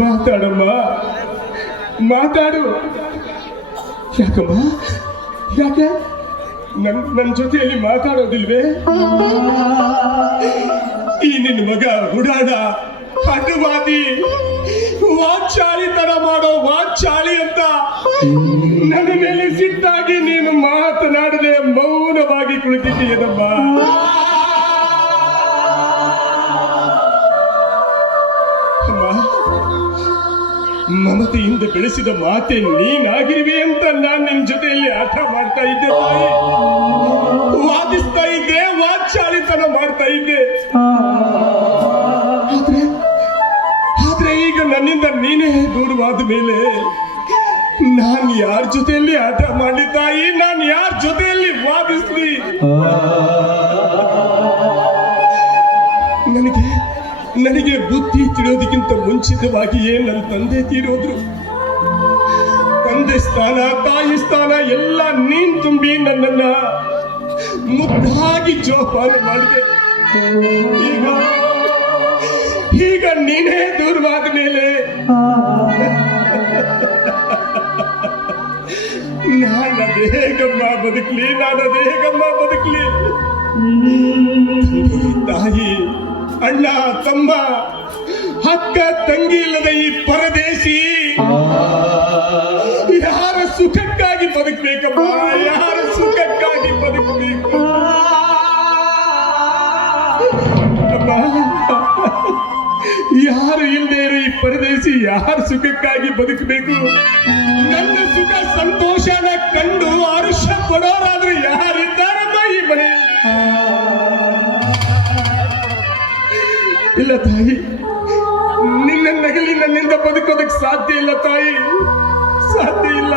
ಮಾತಾಡಮ್ಮ, ಮಾತಾಡು. ಯಾಕಮ್ಮ, ಯಾಕೆ ನನ್ನ ಜೊತೆಯಲ್ಲಿ ಮಾತಾಡೋದಿಲ್ವೇ? ಈ ನಿನ್ನ ಮಗ ಹುಡಾಡ, ಹಠವಾದಿ, ವಾಚಾಳಿತನ ಮಾಡೋ ವಾಚಾಳಿ ಅಂತ ನನ್ನ ಮೇಲೆ ಸಿಟ್ಟಾಗಿ ನೀನು ಮಾತನಾಡದೆ ಮೌನವಾಗಿ ಕುಳಿತಿದ್ದೀಯದಮ್ಮ. ಮಮತೆಯಿಂದ ಬೆಳೆಸಿದ ಮಾತೆ ನೀನಾಗಿರುವೆ ಅಂತ ನಾನು ನಿನ್ನ ಜೊತೆಯಲ್ಲಿ ಆಟ ಮಾಡ್ತಾ ಇದ್ದೆ ತಾಯಿ. ವಾದಿಸ್ತಾ ಇದ್ದೆ, ವಾಚಾಳಿತನ ಮಾಡ್ತಾ ಇದ್ದೆ. ಆದ್ರೆ ಈಗ ನನ್ನಿಂದ ನೀನೇ ದೂರವಾದ ಮೇಲೆ ನಾನು ಯಾರ ಜೊತೆಯಲ್ಲಿ ಆಟ ಮಾಡಲಿ ತಾಯಿ? ನಾನು ಯಾರ ಜೊತೆಯಲ್ಲಿ ವಾದಿಸ್ಲಿ? ನನಗೆ ಬುದ್ಧಿ ತಿಳಿಯೋದಕ್ಕಿಂತ ಮುಂಚಿತವಾಗಿಯೇ ನನ್ನ ತಂದೆ ತೀರೋದ್ರು. ತಂದೆ ಸ್ಥಾನ, ತಾಯಿ ಸ್ಥಾನ ಎಲ್ಲ ನೀನ್ ತುಂಬಿ ನನ್ನನ್ನ ಮುದ್ದಾಗಿ ಜೋಪಾನ ಮಾಡಿದೆ. ಈಗ ನೀನೇ ದೂರವಾದ ಮೇಲೆ ನಾನದೇ ಹೇಗಮ್ಮ ಬದುಕಲಿ? ತಾಯಿ, ಅಣ್ಣ, ತಮ್ಮ, ಅಕ್ಕ, ತಂಗಿ ಇಲ್ಲದ ಈ ಪರದೇಶಿ ಯಾರ ಸುಖಕ್ಕಾಗಿ ಬದುಕಬೇಕಮ್ಮ? ಯಾರ ಸುಖಕ್ಕಾಗಿ ಬದುಕಬೇಕು? ಯಾರು ಇಲ್ಲದೆ ಇರೋ ಈ ಪರದೇಶಿ ಯಾರ ಸುಖಕ್ಕಾಗಿ ಬದುಕಬೇಕು? ನನ್ನ ಸುಖ ಸಂತೋಷನ ಕಂಡು ಹರ್ಷ ಪಡೋರಾದ್ರೂ ಯಾರಿದ್ದಾರಮ್ಮ ಈ ಮನೆಯಲ್ಲಿ? ಇಲ್ಲ ತಾಯಿ, ನಿನ್ನ ನಗಲಿ ನನ್ನಿಂದ ಬದುಕೋದಕ್ಕೆ ಸಾಧ್ಯ ಇಲ್ಲ ತಾಯಿ, ಸಾಧ್ಯ ಇಲ್ಲ.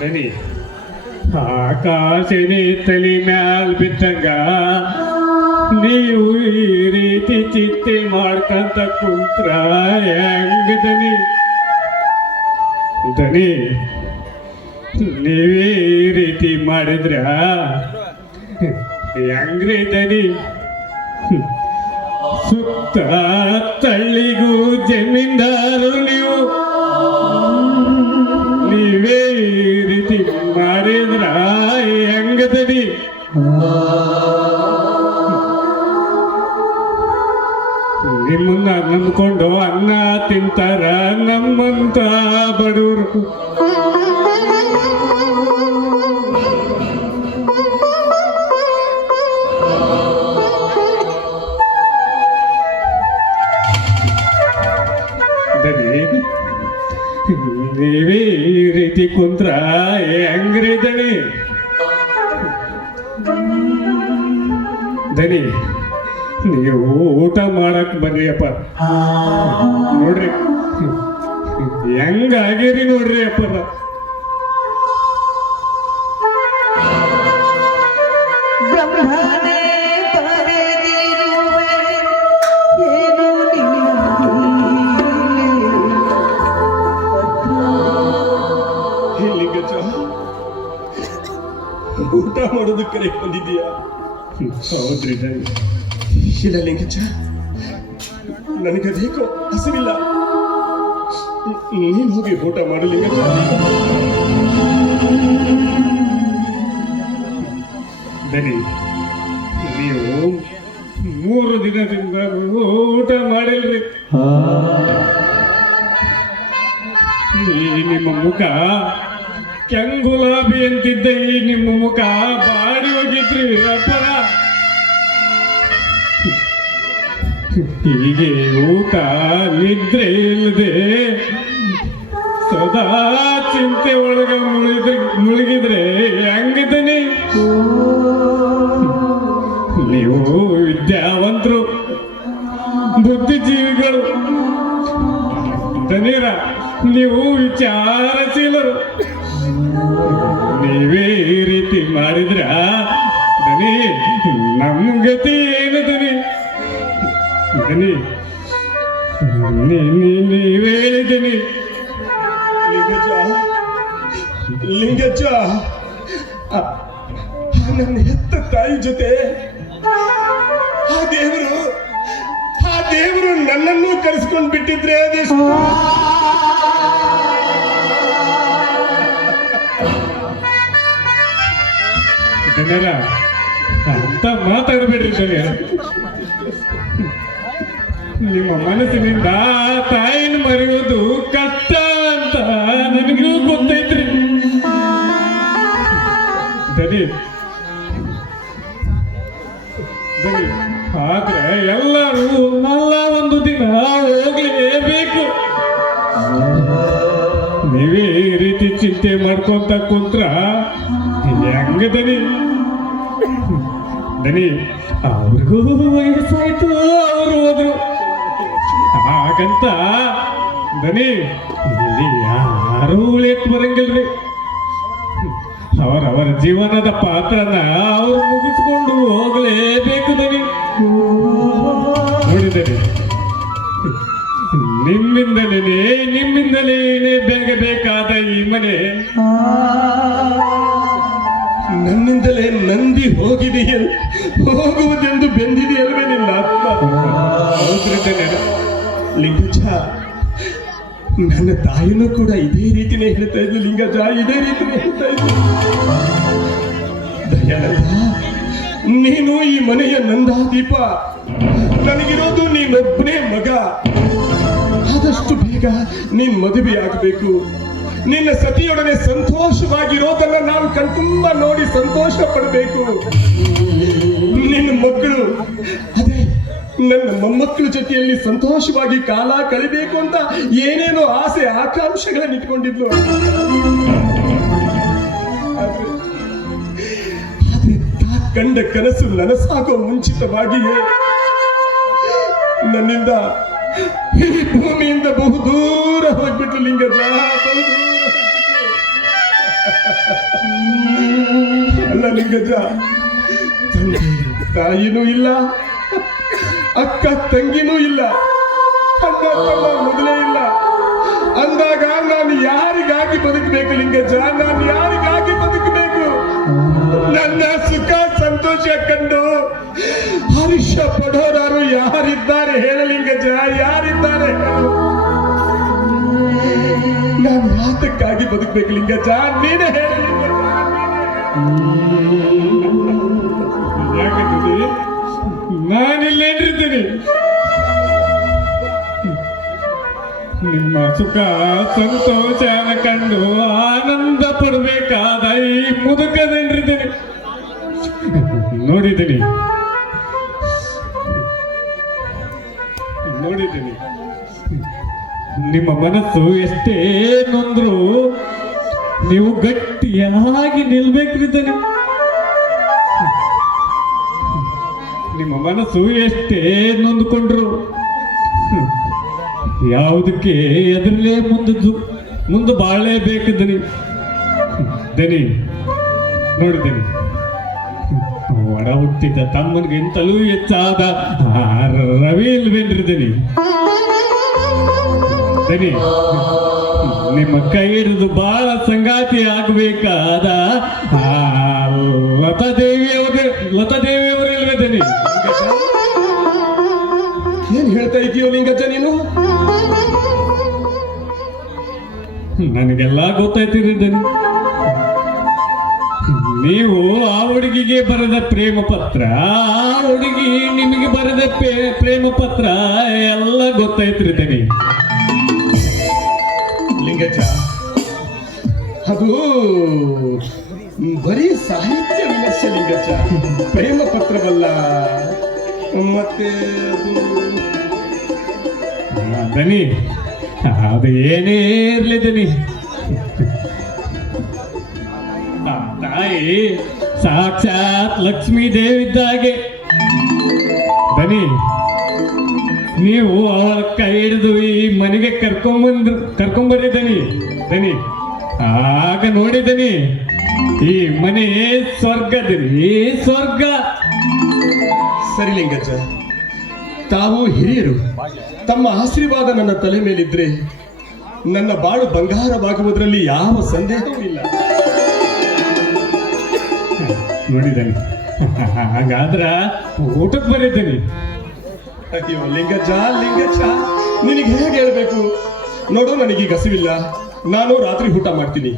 ದನಿ ಆಕಾಶನೇ ತಲೆ ಮ್ಯಾಲ್ ಬಿದ್ದಂಗ ನೀವು ಈ ರೀತಿ ಚಿಂತೆ ಮಾಡ್ಕಂತ ಕುಂತ್ರ ಹೆಂಗ ದನಿ? ನೀವೇ ಈ ರೀತಿ ಮಾಡಿದ್ರ ಹೆಂಗ್ರಿ ದನಿ? ಸುತ್ತ ತಳ್ಳಿಗೂ ಜಮೀನ್ದಾರು ನೀವು, ನೀವೇ ಈ ರೀತಿ ಮಾಡಿದ್ರ ಹೆಂಗದನಿ? ನಿಮ್ಮನ್ನ ನಂಬ್ಕೊಂಡು ಅನ್ನ ತಿಂತಾರ ನಮ್ಮಂತ ಬಡವರು. ನೀವೇ ಈ ರೀತಿ ಕುಂತ್ರ ಹೆಂಗ್ರಿ ದನಿ? ನೀವು ಊಟ ಮಾಡಕ್ ಬರ್ರಿಯಪ್ಪ. ನೋಡ್ರಿ ಹೆಂಗಾಗಿರಿ ನೋಡ್ರಿ ಅಪ್ಪರ. ಊಟ ಮಾಡೋದಕ್ಕೆ ಕರೆ ಬಂದಿದ್ದೀಯಾ? ಹೌದ್ರಿ. ಇಲ್ಲ ಲಿಂಗಜ್ಜ, ನನಗದೇಕೋ ಹಸಿವಿಲ್ಲ. ನೀನು ಹೋಗಿ ಊಟ ಮಾಡು ಲಿಂಗಜ್ಜ. ದನಿ, ನೀವು 3 ದಿನದಿಂದ ಊಟ ಮಾಡಿಲ್ರಿ. ನಿಮ್ಮ ಮುಖ ಕೆಂಗುಲಾಬಿ ಅಂತಿದ್ದ ಈ ನಿಮ್ಮ ಮುಖ ಬಾಡಿ ಹೋಗಿದ್ರಿ ಅಪ್ಪರ. ಹೀಗೆ ಊಟ ನಿದ್ರೆ ಇಲ್ಲದೆ ಸದಾ ಚಿಂತೆ ಒಳಗ ಮುಳುಗಿದ್ರೆ ಹೆಂಗದನಿ? ನೀವು ವಿದ್ಯಾವಂತರು, ಬುದ್ಧಿಜೀವಿಗಳು, ದನೀರ ನೀವು ವಿಚಾರಶೀಲರು. ನೀವೇ ಈ ರೀತಿ ಮಾಡಿದ್ರ ದನಿ ನಮ್ ಗತಿ ಏನು ದನಿ? ದನಿ ನೀವೇ ಹೇಳಿದನಿ. ಲಿಂಗಜ್ಜ, ಲಿಂಗಜ್ಜ, ನನ್ನ ಹೆತ್ತ ತಾಯಿ ಜೊತೆ ಆ ದೇವರು ನನ್ನನ್ನು ಕರೆಸ್ಕೊಂಡು ಬಿಟ್ಟಿದ್ರೆ ಅದೆಷ್ಟು ಜನರ ಅಂತ ಮಾತಾಡಬೇಡ್ರಿ ದನಿಯರ. ನಿಮ್ಮ ಮನಸ್ಸಿನಿಂದ ತಾಯಿನ ಮರೆಯೋದು ಕಷ್ಟ ಅಂತ ನನಗೂ ಗೊತ್ತೈತ್ರಿ ದನಿ. ದನಿ ಆದ್ರೆ ಎಲ್ಲರೂ ನಲ್ಲ ಒಂದು ದಿನ ಹೋಗ್ಲೇಬೇಕು. ನೀವೇ ಈ ರೀತಿ ಚಿಂತೆ ಮಾಡ್ಕೊಂತ ಕುಂತ್ರ ಹೆಂಗ ದನಿ? ದನಿ ಅವ್ರಿಗೂ ವಯಸ್ಸಾಯ್ತು, ಅವರು ಹೋದ್ರು. ಹಾಗಂತ ದನಿ ಇಲ್ಲಿ ಯಾರೂ ಉಳಿಯಕ್ ಬರಂಗಿಲ್ರಿ. ಅವರವರ ಜೀವನದ ಪಾತ್ರನ ಅವ್ರು ಮುಗಿಸ್ಕೊಂಡು ಹೋಗ್ಲೇಬೇಕು ದನಿ. ನೋಡಿದನಿ ನಿಮ್ಮಿಂದಲೇ ಬೇಗ ಬೇಕಾದ ಈ ಮನೆ ನನ್ನಿಂದಲೇ ನಂದಿ ಹೋಗುವುದೆಂದು ಬೆಂದಿದೆಯಲ್ವೇ ನಿನ್ನ ಆತ್ಮ? ಹೌದ್ರಿ ದನಿಯರ. ಲಿಂಗಜ್ಜ, ನನ್ನ ತಾಯಿನೂ ಕೂಡ ಇದೇ ರೀತಿನೇ ಹೇಳ್ತಾ ಇದ್ಲು. ಲಿಂಗಜ್ಜ, ಇದೇ ರೀತಿನೇ ಹೇಳ್ತಾ ಇದ್ಲು. ದಯಾನಂದ, ನೀನು ಈ ಮನೆಯ ನಂದಾದೀಪ. ನನಗಿರೋದು ನೀನೊಬ್ಬನೇ ಮಗ. ಆದಷ್ಟು ಬೇಗ ನೀನ್ ಮದುವೆ ಆಗಬೇಕು. ನಿನ್ನ ಸತಿಯೊಡನೆ ಸಂತೋಷವಾಗಿರೋದನ್ನ ನಾವು ಕಣ್ತುಂಬ ನೋಡಿ ಸಂತೋಷ ಪಡಬೇಕು. ನಿನ್ನ ಮಕ್ಕಳು, ಅದೇ ನನ್ನ ಮೊಮ್ಮಕ್ಕಳ ಜೊತೆಯಲ್ಲಿ ಸಂತೋಷವಾಗಿ ಕಾಲ ಕಳಿಬೇಕು ಅಂತ ಏನೇನೋ ಆಸೆ ಆಕಾಂಕ್ಷೆಗಳನ್ನ ಇಟ್ಕೊಂಡಿದ್ಲು. ಆದ್ರೆ ಕಂಡ ಕನಸು ನನಸಾಗೋ ಮುಂಚಿತವಾಗಿಯೇ ನನ್ನಿಂದ ಈ ಭೂಮಿಯಿಂದ ಬಹುದೂರ ಹೋಗ್ಬಿಟ್ಲು ಲಿಂಗಜ್ಜ, ಬಹುದೂರ ಅಲ್ಲ ಲಿಂಗಜ್ಜ, ತಂದೆ ತಾಯಿನೂ ಇಲ್ಲ, ಅಕ್ಕ ತಂಗಿನೂ ಇಲ್ಲ, ಅಣ್ಣ ತಮ್ಮ ಮೊದಲೇ ಇಲ್ಲ ಅಂದಾಗ ನಾನು ಯಾರಿಗಾಗಿ ಬದುಕಬೇಕು ಲಿಂಗಜ್ಜ? ನಾನು ಯಾರಿಗಾಗಿ ಬದುಕಬೇಕು? ನನ್ನ ಸುಖ ಸಂತೋಷ ಕಂಡು ಹರ್ಷ ಪಡೋರಾರು ಯಾರಿದ್ದಾರೆ ಹೇಳಲಿಂಗಜ್ಜ? ಯಾರಿದ್ದಾರೆ? ನಾನು ಯಾತಕ್ಕಾಗಿ ಬದುಕಬೇಕು ಲಿಂಗಜ್ಜ? ನೀನೇ ಹೇಳ ಯಾಕಂದ್ರೆ ನಾನಿಲ್ಲೇನ್ರಿದ್ದೀನಿ. ನಿಮ್ಮ ಸುಖ ಸಂತೋಷನ ಕಂಡು ಆನಂದ ಪಡಬೇಕಾದ ಈ ಮುದುಕದೇನ್ರಿದ್ದೀನಿ. ನೋಡಿದ್ದೀನಿ ನಿಮ್ಮ ಮನಸ್ಸು ಎಷ್ಟೇ ನೊಂದ್ರು ನೀವು ಗಟ್ಟಿಯಾಗಿ ನಿಲ್ಬೇಕ್ರಿದ್ದಾನೆ. ನಿಮ್ಮ ಮನಸ್ಸು ಎಷ್ಟೇ ನೊಂದುಕೊಂಡ್ರು ಯಾವುದಕ್ಕೆ ಎದುರಲೇ ಮುಂದೆ ಬಾಳಲೇಬೇಕು ದನಿ. ದನಿ ನೋಡಿದ್ದೇನೆ, ಒಡ ಹುಟ್ಟಿದ ತಮ್ಮನಿಗಿಂತಲೂ ಹೆಚ್ಚಾದ ರವಿ ಇಲ್ವೇನ್ರಿ ದನಿ? ದನಿ ನಿಮ್ಮ ಕೈ ಹಿಡಿದು ಬಹಳ ಸಂಗಾತಿ ಆಗಬೇಕಾದ ಲತಾದೇವಿಯವರು ಇಲ್ವೇ ದನಿ? ಏನ್ ಹೇಳ್ತಾ ಇದೀಯೋ ಲಿಂಗಜ್ಜ ನೀನು? ನನಗೆಲ್ಲ ಗೊತ್ತಾಯ್ತಿರಿ ದನಿ. ನೀವು ಆ ಹುಡುಗಿಗೆ ಬರೆದ ಪ್ರೇಮ ಪತ್ರ, ಆ ಹುಡುಗಿ ನಿಮಗೆ ಬರೆದ ಪ್ರೇಮ ಪತ್ರ ಎಲ್ಲ ಗೊತ್ತಾಯ್ತ್ರಿ ದನಿ. ಲಿಂಗಜ್ಜ, ಅದು ಬರೀ ಸಾಹಿತ್ಯ ವಿಮರ್ಶೆ ಲಿಂಗಜ್ಜ, ಪ್ರೇಮ ಪತ್ರವಲ್ಲ. ಮತ್ತೆ ಅದು ದನಿ ಅದು ಏನೇ ಇರ್ಲಿ ದನಿ, ಆ ತಾಯಿ ಸಾಕ್ಷಾತ್ ಲಕ್ಷ್ಮೀ ದೇವಿ ಇದ್ದ ಹಾಗೆ ದನಿ. ನೀವು ಅವಳ ಕೈ ಹಿಡಿದು ಈ ಮನೆಗೆ ಕರ್ಕೊಂಬರ್ರಿ ದನಿ. ದನಿ ಆಗ ನೋಡಿದನಿ ಈ ಮನೆ ಸ್ವರ್ಗ ದನಿ, ಸ್ವರ್ಗ. ಸರಿ ಲಿಂಗಜ್ಜ, ತಾವು ಹಿರಿಯರು, ತಮ್ಮ ಆಶೀರ್ವಾದ ನನ್ನ ತಲೆ ಮೇಲಿದ್ರೆ ನನ್ನ ಬಾಳು ಬಂಗಾರವಾಗುವುದರಲ್ಲಿ ಯಾವ ಸಂದೇಹವೂ ಇಲ್ಲ. ನೋಡಿದನಿ, ಹಾಗಾದ್ರ ಊಟಕ್ಕೆ ಬರಿದ್ದೀನಿ. ಅಯ್ಯೋ ಲಿಂಗಜ್ಜ, ಲಿಂಗಜ್ಜ, ನಿನಗೆ ಹೇಗೆ ಹೇಳ್ಬೇಕು ನೋಡು, ನನಗೀಗ ಹಸಿವಿಲ್ಲ, ನಾನು ರಾತ್ರಿ ಊಟ ಮಾಡ್ತೀನಿ.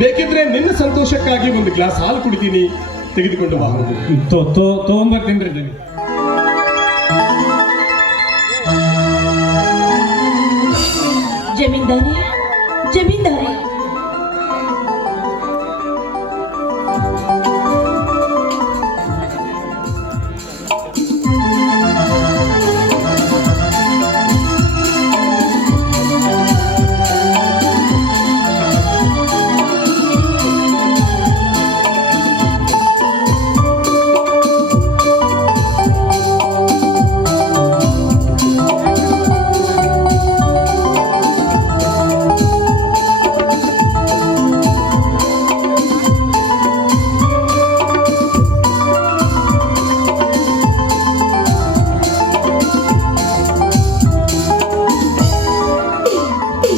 ಬೇಕಿದ್ರೆ ನಿನ್ನ ಸಂತೋಷಕ್ಕಾಗಿ ಒಂದು ಗ್ಲಾಸ್ ಹಾಲು ಕುಡಿತೀನಿ, ತೆಗೆದುಕೊಂಡು ಬಾ. ತಗೊಂಬರ್ತೀನಿ ದನಿ. ಜಮೀನ್ದಾರಿ, ಜಮೀನ್ದಾರಿ,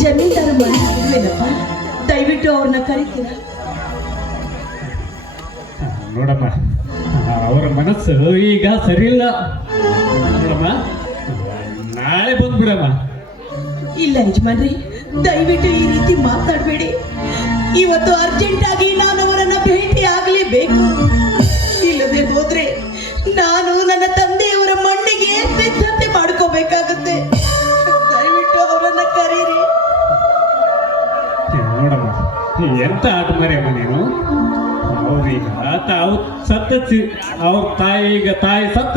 ಜಮೀನ್ದಾರ ಮಾಡಿದ್ರೇನಪ್ಪ, ದಯವಿಟ್ಟು ಅವ್ರನ್ನ ಕರಿತೀರಾ? ನೋಡಮ್ಮ, ಅವರ ಮನಸ್ಸು ಈಗ ಸರಿ ಇಲ್ಲ ನೋಡಮ್ಮ, ನಾಳೆ ಬಂದ್ಬಿಡಮ್ಮ. ಇಲ್ಲ ಯಜಮಾನ್ರಿ, ದಯವಿಟ್ಟು ಈ ರೀತಿ ಮಾತಾಡಬೇಡಿ. ಇವತ್ತು ಅರ್ಜೆಂಟ್ ಆಗಿ ನಾನು ಅವರನ್ನ ಭೇಟಿ ಆಗಲೇಬೇಕು. ಇಲ್ಲದೆ ಹೋದ್ರೆ ನಾನು ನನ್ನ ತಂದೆಯವರ ಮಣ್ಣಿಗೆ ಸಿದ್ಧತೆ ಮಾಡ್ಕೋಬೇಕಾಗುತ್ತೆ. ದಯವಿಟ್ಟು ಅವರನ್ನ ಕರೀರಿ. ನೋಡಮ್ಮ, ಎಂತ ಆಟ ಮರಿಯಮ್ಮ ನೀನು. ಅವ್ರೀಗ ತಾವು ಅವ್ರ ತಾಯಿ ಸತ್ತ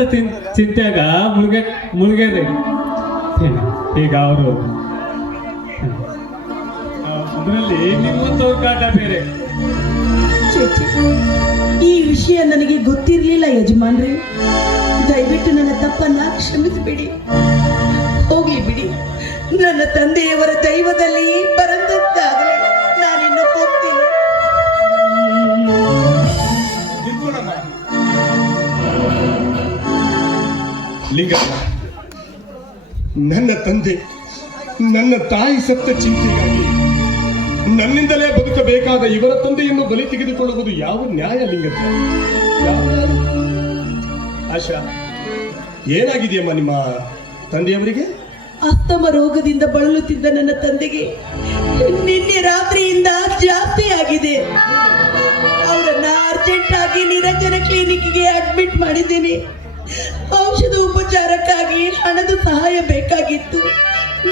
ಚಿಂತೆಯಾಗ ಮುಳುಗ್ಯಾರ. ಈಗ ಅವರು ಅದರಲ್ಲಿ ನಿಮ್ಮಂತವ್ರ ಕಾಟ ಬೇರೆ. ಛೇ, ಛೇ, ಈ ವಿಷಯ ನನಗೆ ಗೊತ್ತಿರಲಿಲ್ಲ ಯಜಮಾನ್ರೆ. ದಯವಿಟ್ಟು ನನ್ನ ತಪ್ಪನ್ನ ಕ್ಷಮಿಸಿಬಿಡಿ. ಹೋಗ್ಲಿ ಬಿಡಿ, ನನ್ನ ತಂದೆಯವರ ದೈವದಲ್ಲಿ ಬರಂತಾಗಲಿ, ನಾನಿನ್ನು ಹೋಗ್ತೀನಿ. ಲಿಂಗಜ್ಜ, ನನ್ನ ತಂದೆ ನನ್ನ ತಾಯಿ ಸತ್ತ ಚಿಂತೆಗಾಗಿ ನನ್ನಿಂದಲೇ ಬದುಕಬೇಕಾದ ಇವರ ತಂದೆಯನ್ನು ಬಲಿ ತೆಗೆದುಕೊಳ್ಳುವುದು ಯಾವ ನ್ಯಾಯ ಲಿಂಗಜ್ಜ? ಯಾವ ನ್ಯಾಯ? ಆಶಾ, ಏನಾಗಿದೆಯಮ್ಮ ನಿಮ್ಮ ತಂದೆಯವರಿಗೆ? ಅಸ್ತಮ ರೋಗದಿಂದ ಬಳಲುತ್ತಿದ್ದ ನನ್ನ ತಂದೆಗೆ ನಿನ್ನೆ ರಾತ್ರಿಯಿಂದ ಜಾಸ್ತಿ ಆಗಿದೆ. ಅವರನ್ನ ಅರ್ಜೆಂಟ್ ಆಗಿ ನಿರಂಜನ ಕ್ಲಿನಿಕ್ಗೆ ಅಡ್ಮಿಟ್ ಮಾಡಿದ್ದೀನಿ. ಔಷಧ ಉಪಚಾರಕ್ಕಾಗಿ ಹಣದ ಸಹಾಯ ಬೇಕಾಗಿತ್ತು.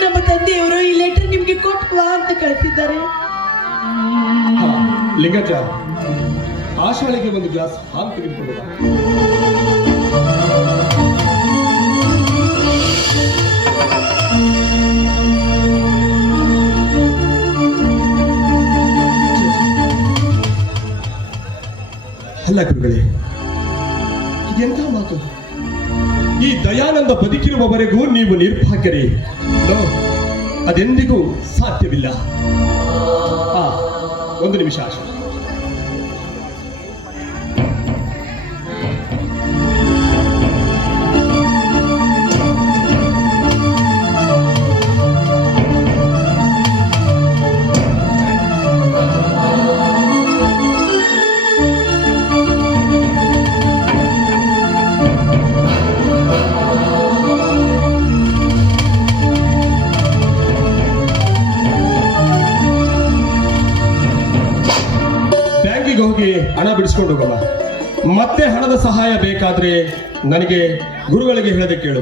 ನಮ್ಮ ತಂದೆಯವರು ಈ ಲೆಟರ್ ನಿಮ್ಗೆ ಕೊಟ್ಟವಾ ಅಂತ ಕಳಿಸಿದ್ದಾರೆ. ಲಿಂಗಜ್ಜ, ಆಶಾಳಿಗೆ ಒಂದು ಗ್ಲಾಸ್ ಹಾಲು ತೆಗೆದುಕೊಂಡು ಬಾ. ಅಲ್ಲ ಗುರುಗಳೇ, ಎಂಥ ಮಾತು! ಈ ದಯಾನಂದ ಬದುಕಿರುವವರೆಗೂ ನೀವು ನಿರ್ಭಾಗ್ಯರೇ? ನೋ, ಅದೆಂದಿಗೂ ಸಾಧ್ಯವಿಲ್ಲ. ಒಂದು ನಿಮಿಷ ಆಶಾ. ಹೋಗಿ ಹಣ ಬಿಡಿಸ್ಕೊಂಡು ಹೋಗಮ್ಮ. ಮತ್ತೆ ಹಣದ ಸಹಾಯ ಬೇಕಾದ್ರೆ ನನಗೆ ಗುರುಗಳಿಗೆ ಹೇಳದೆ ಕೇಳು.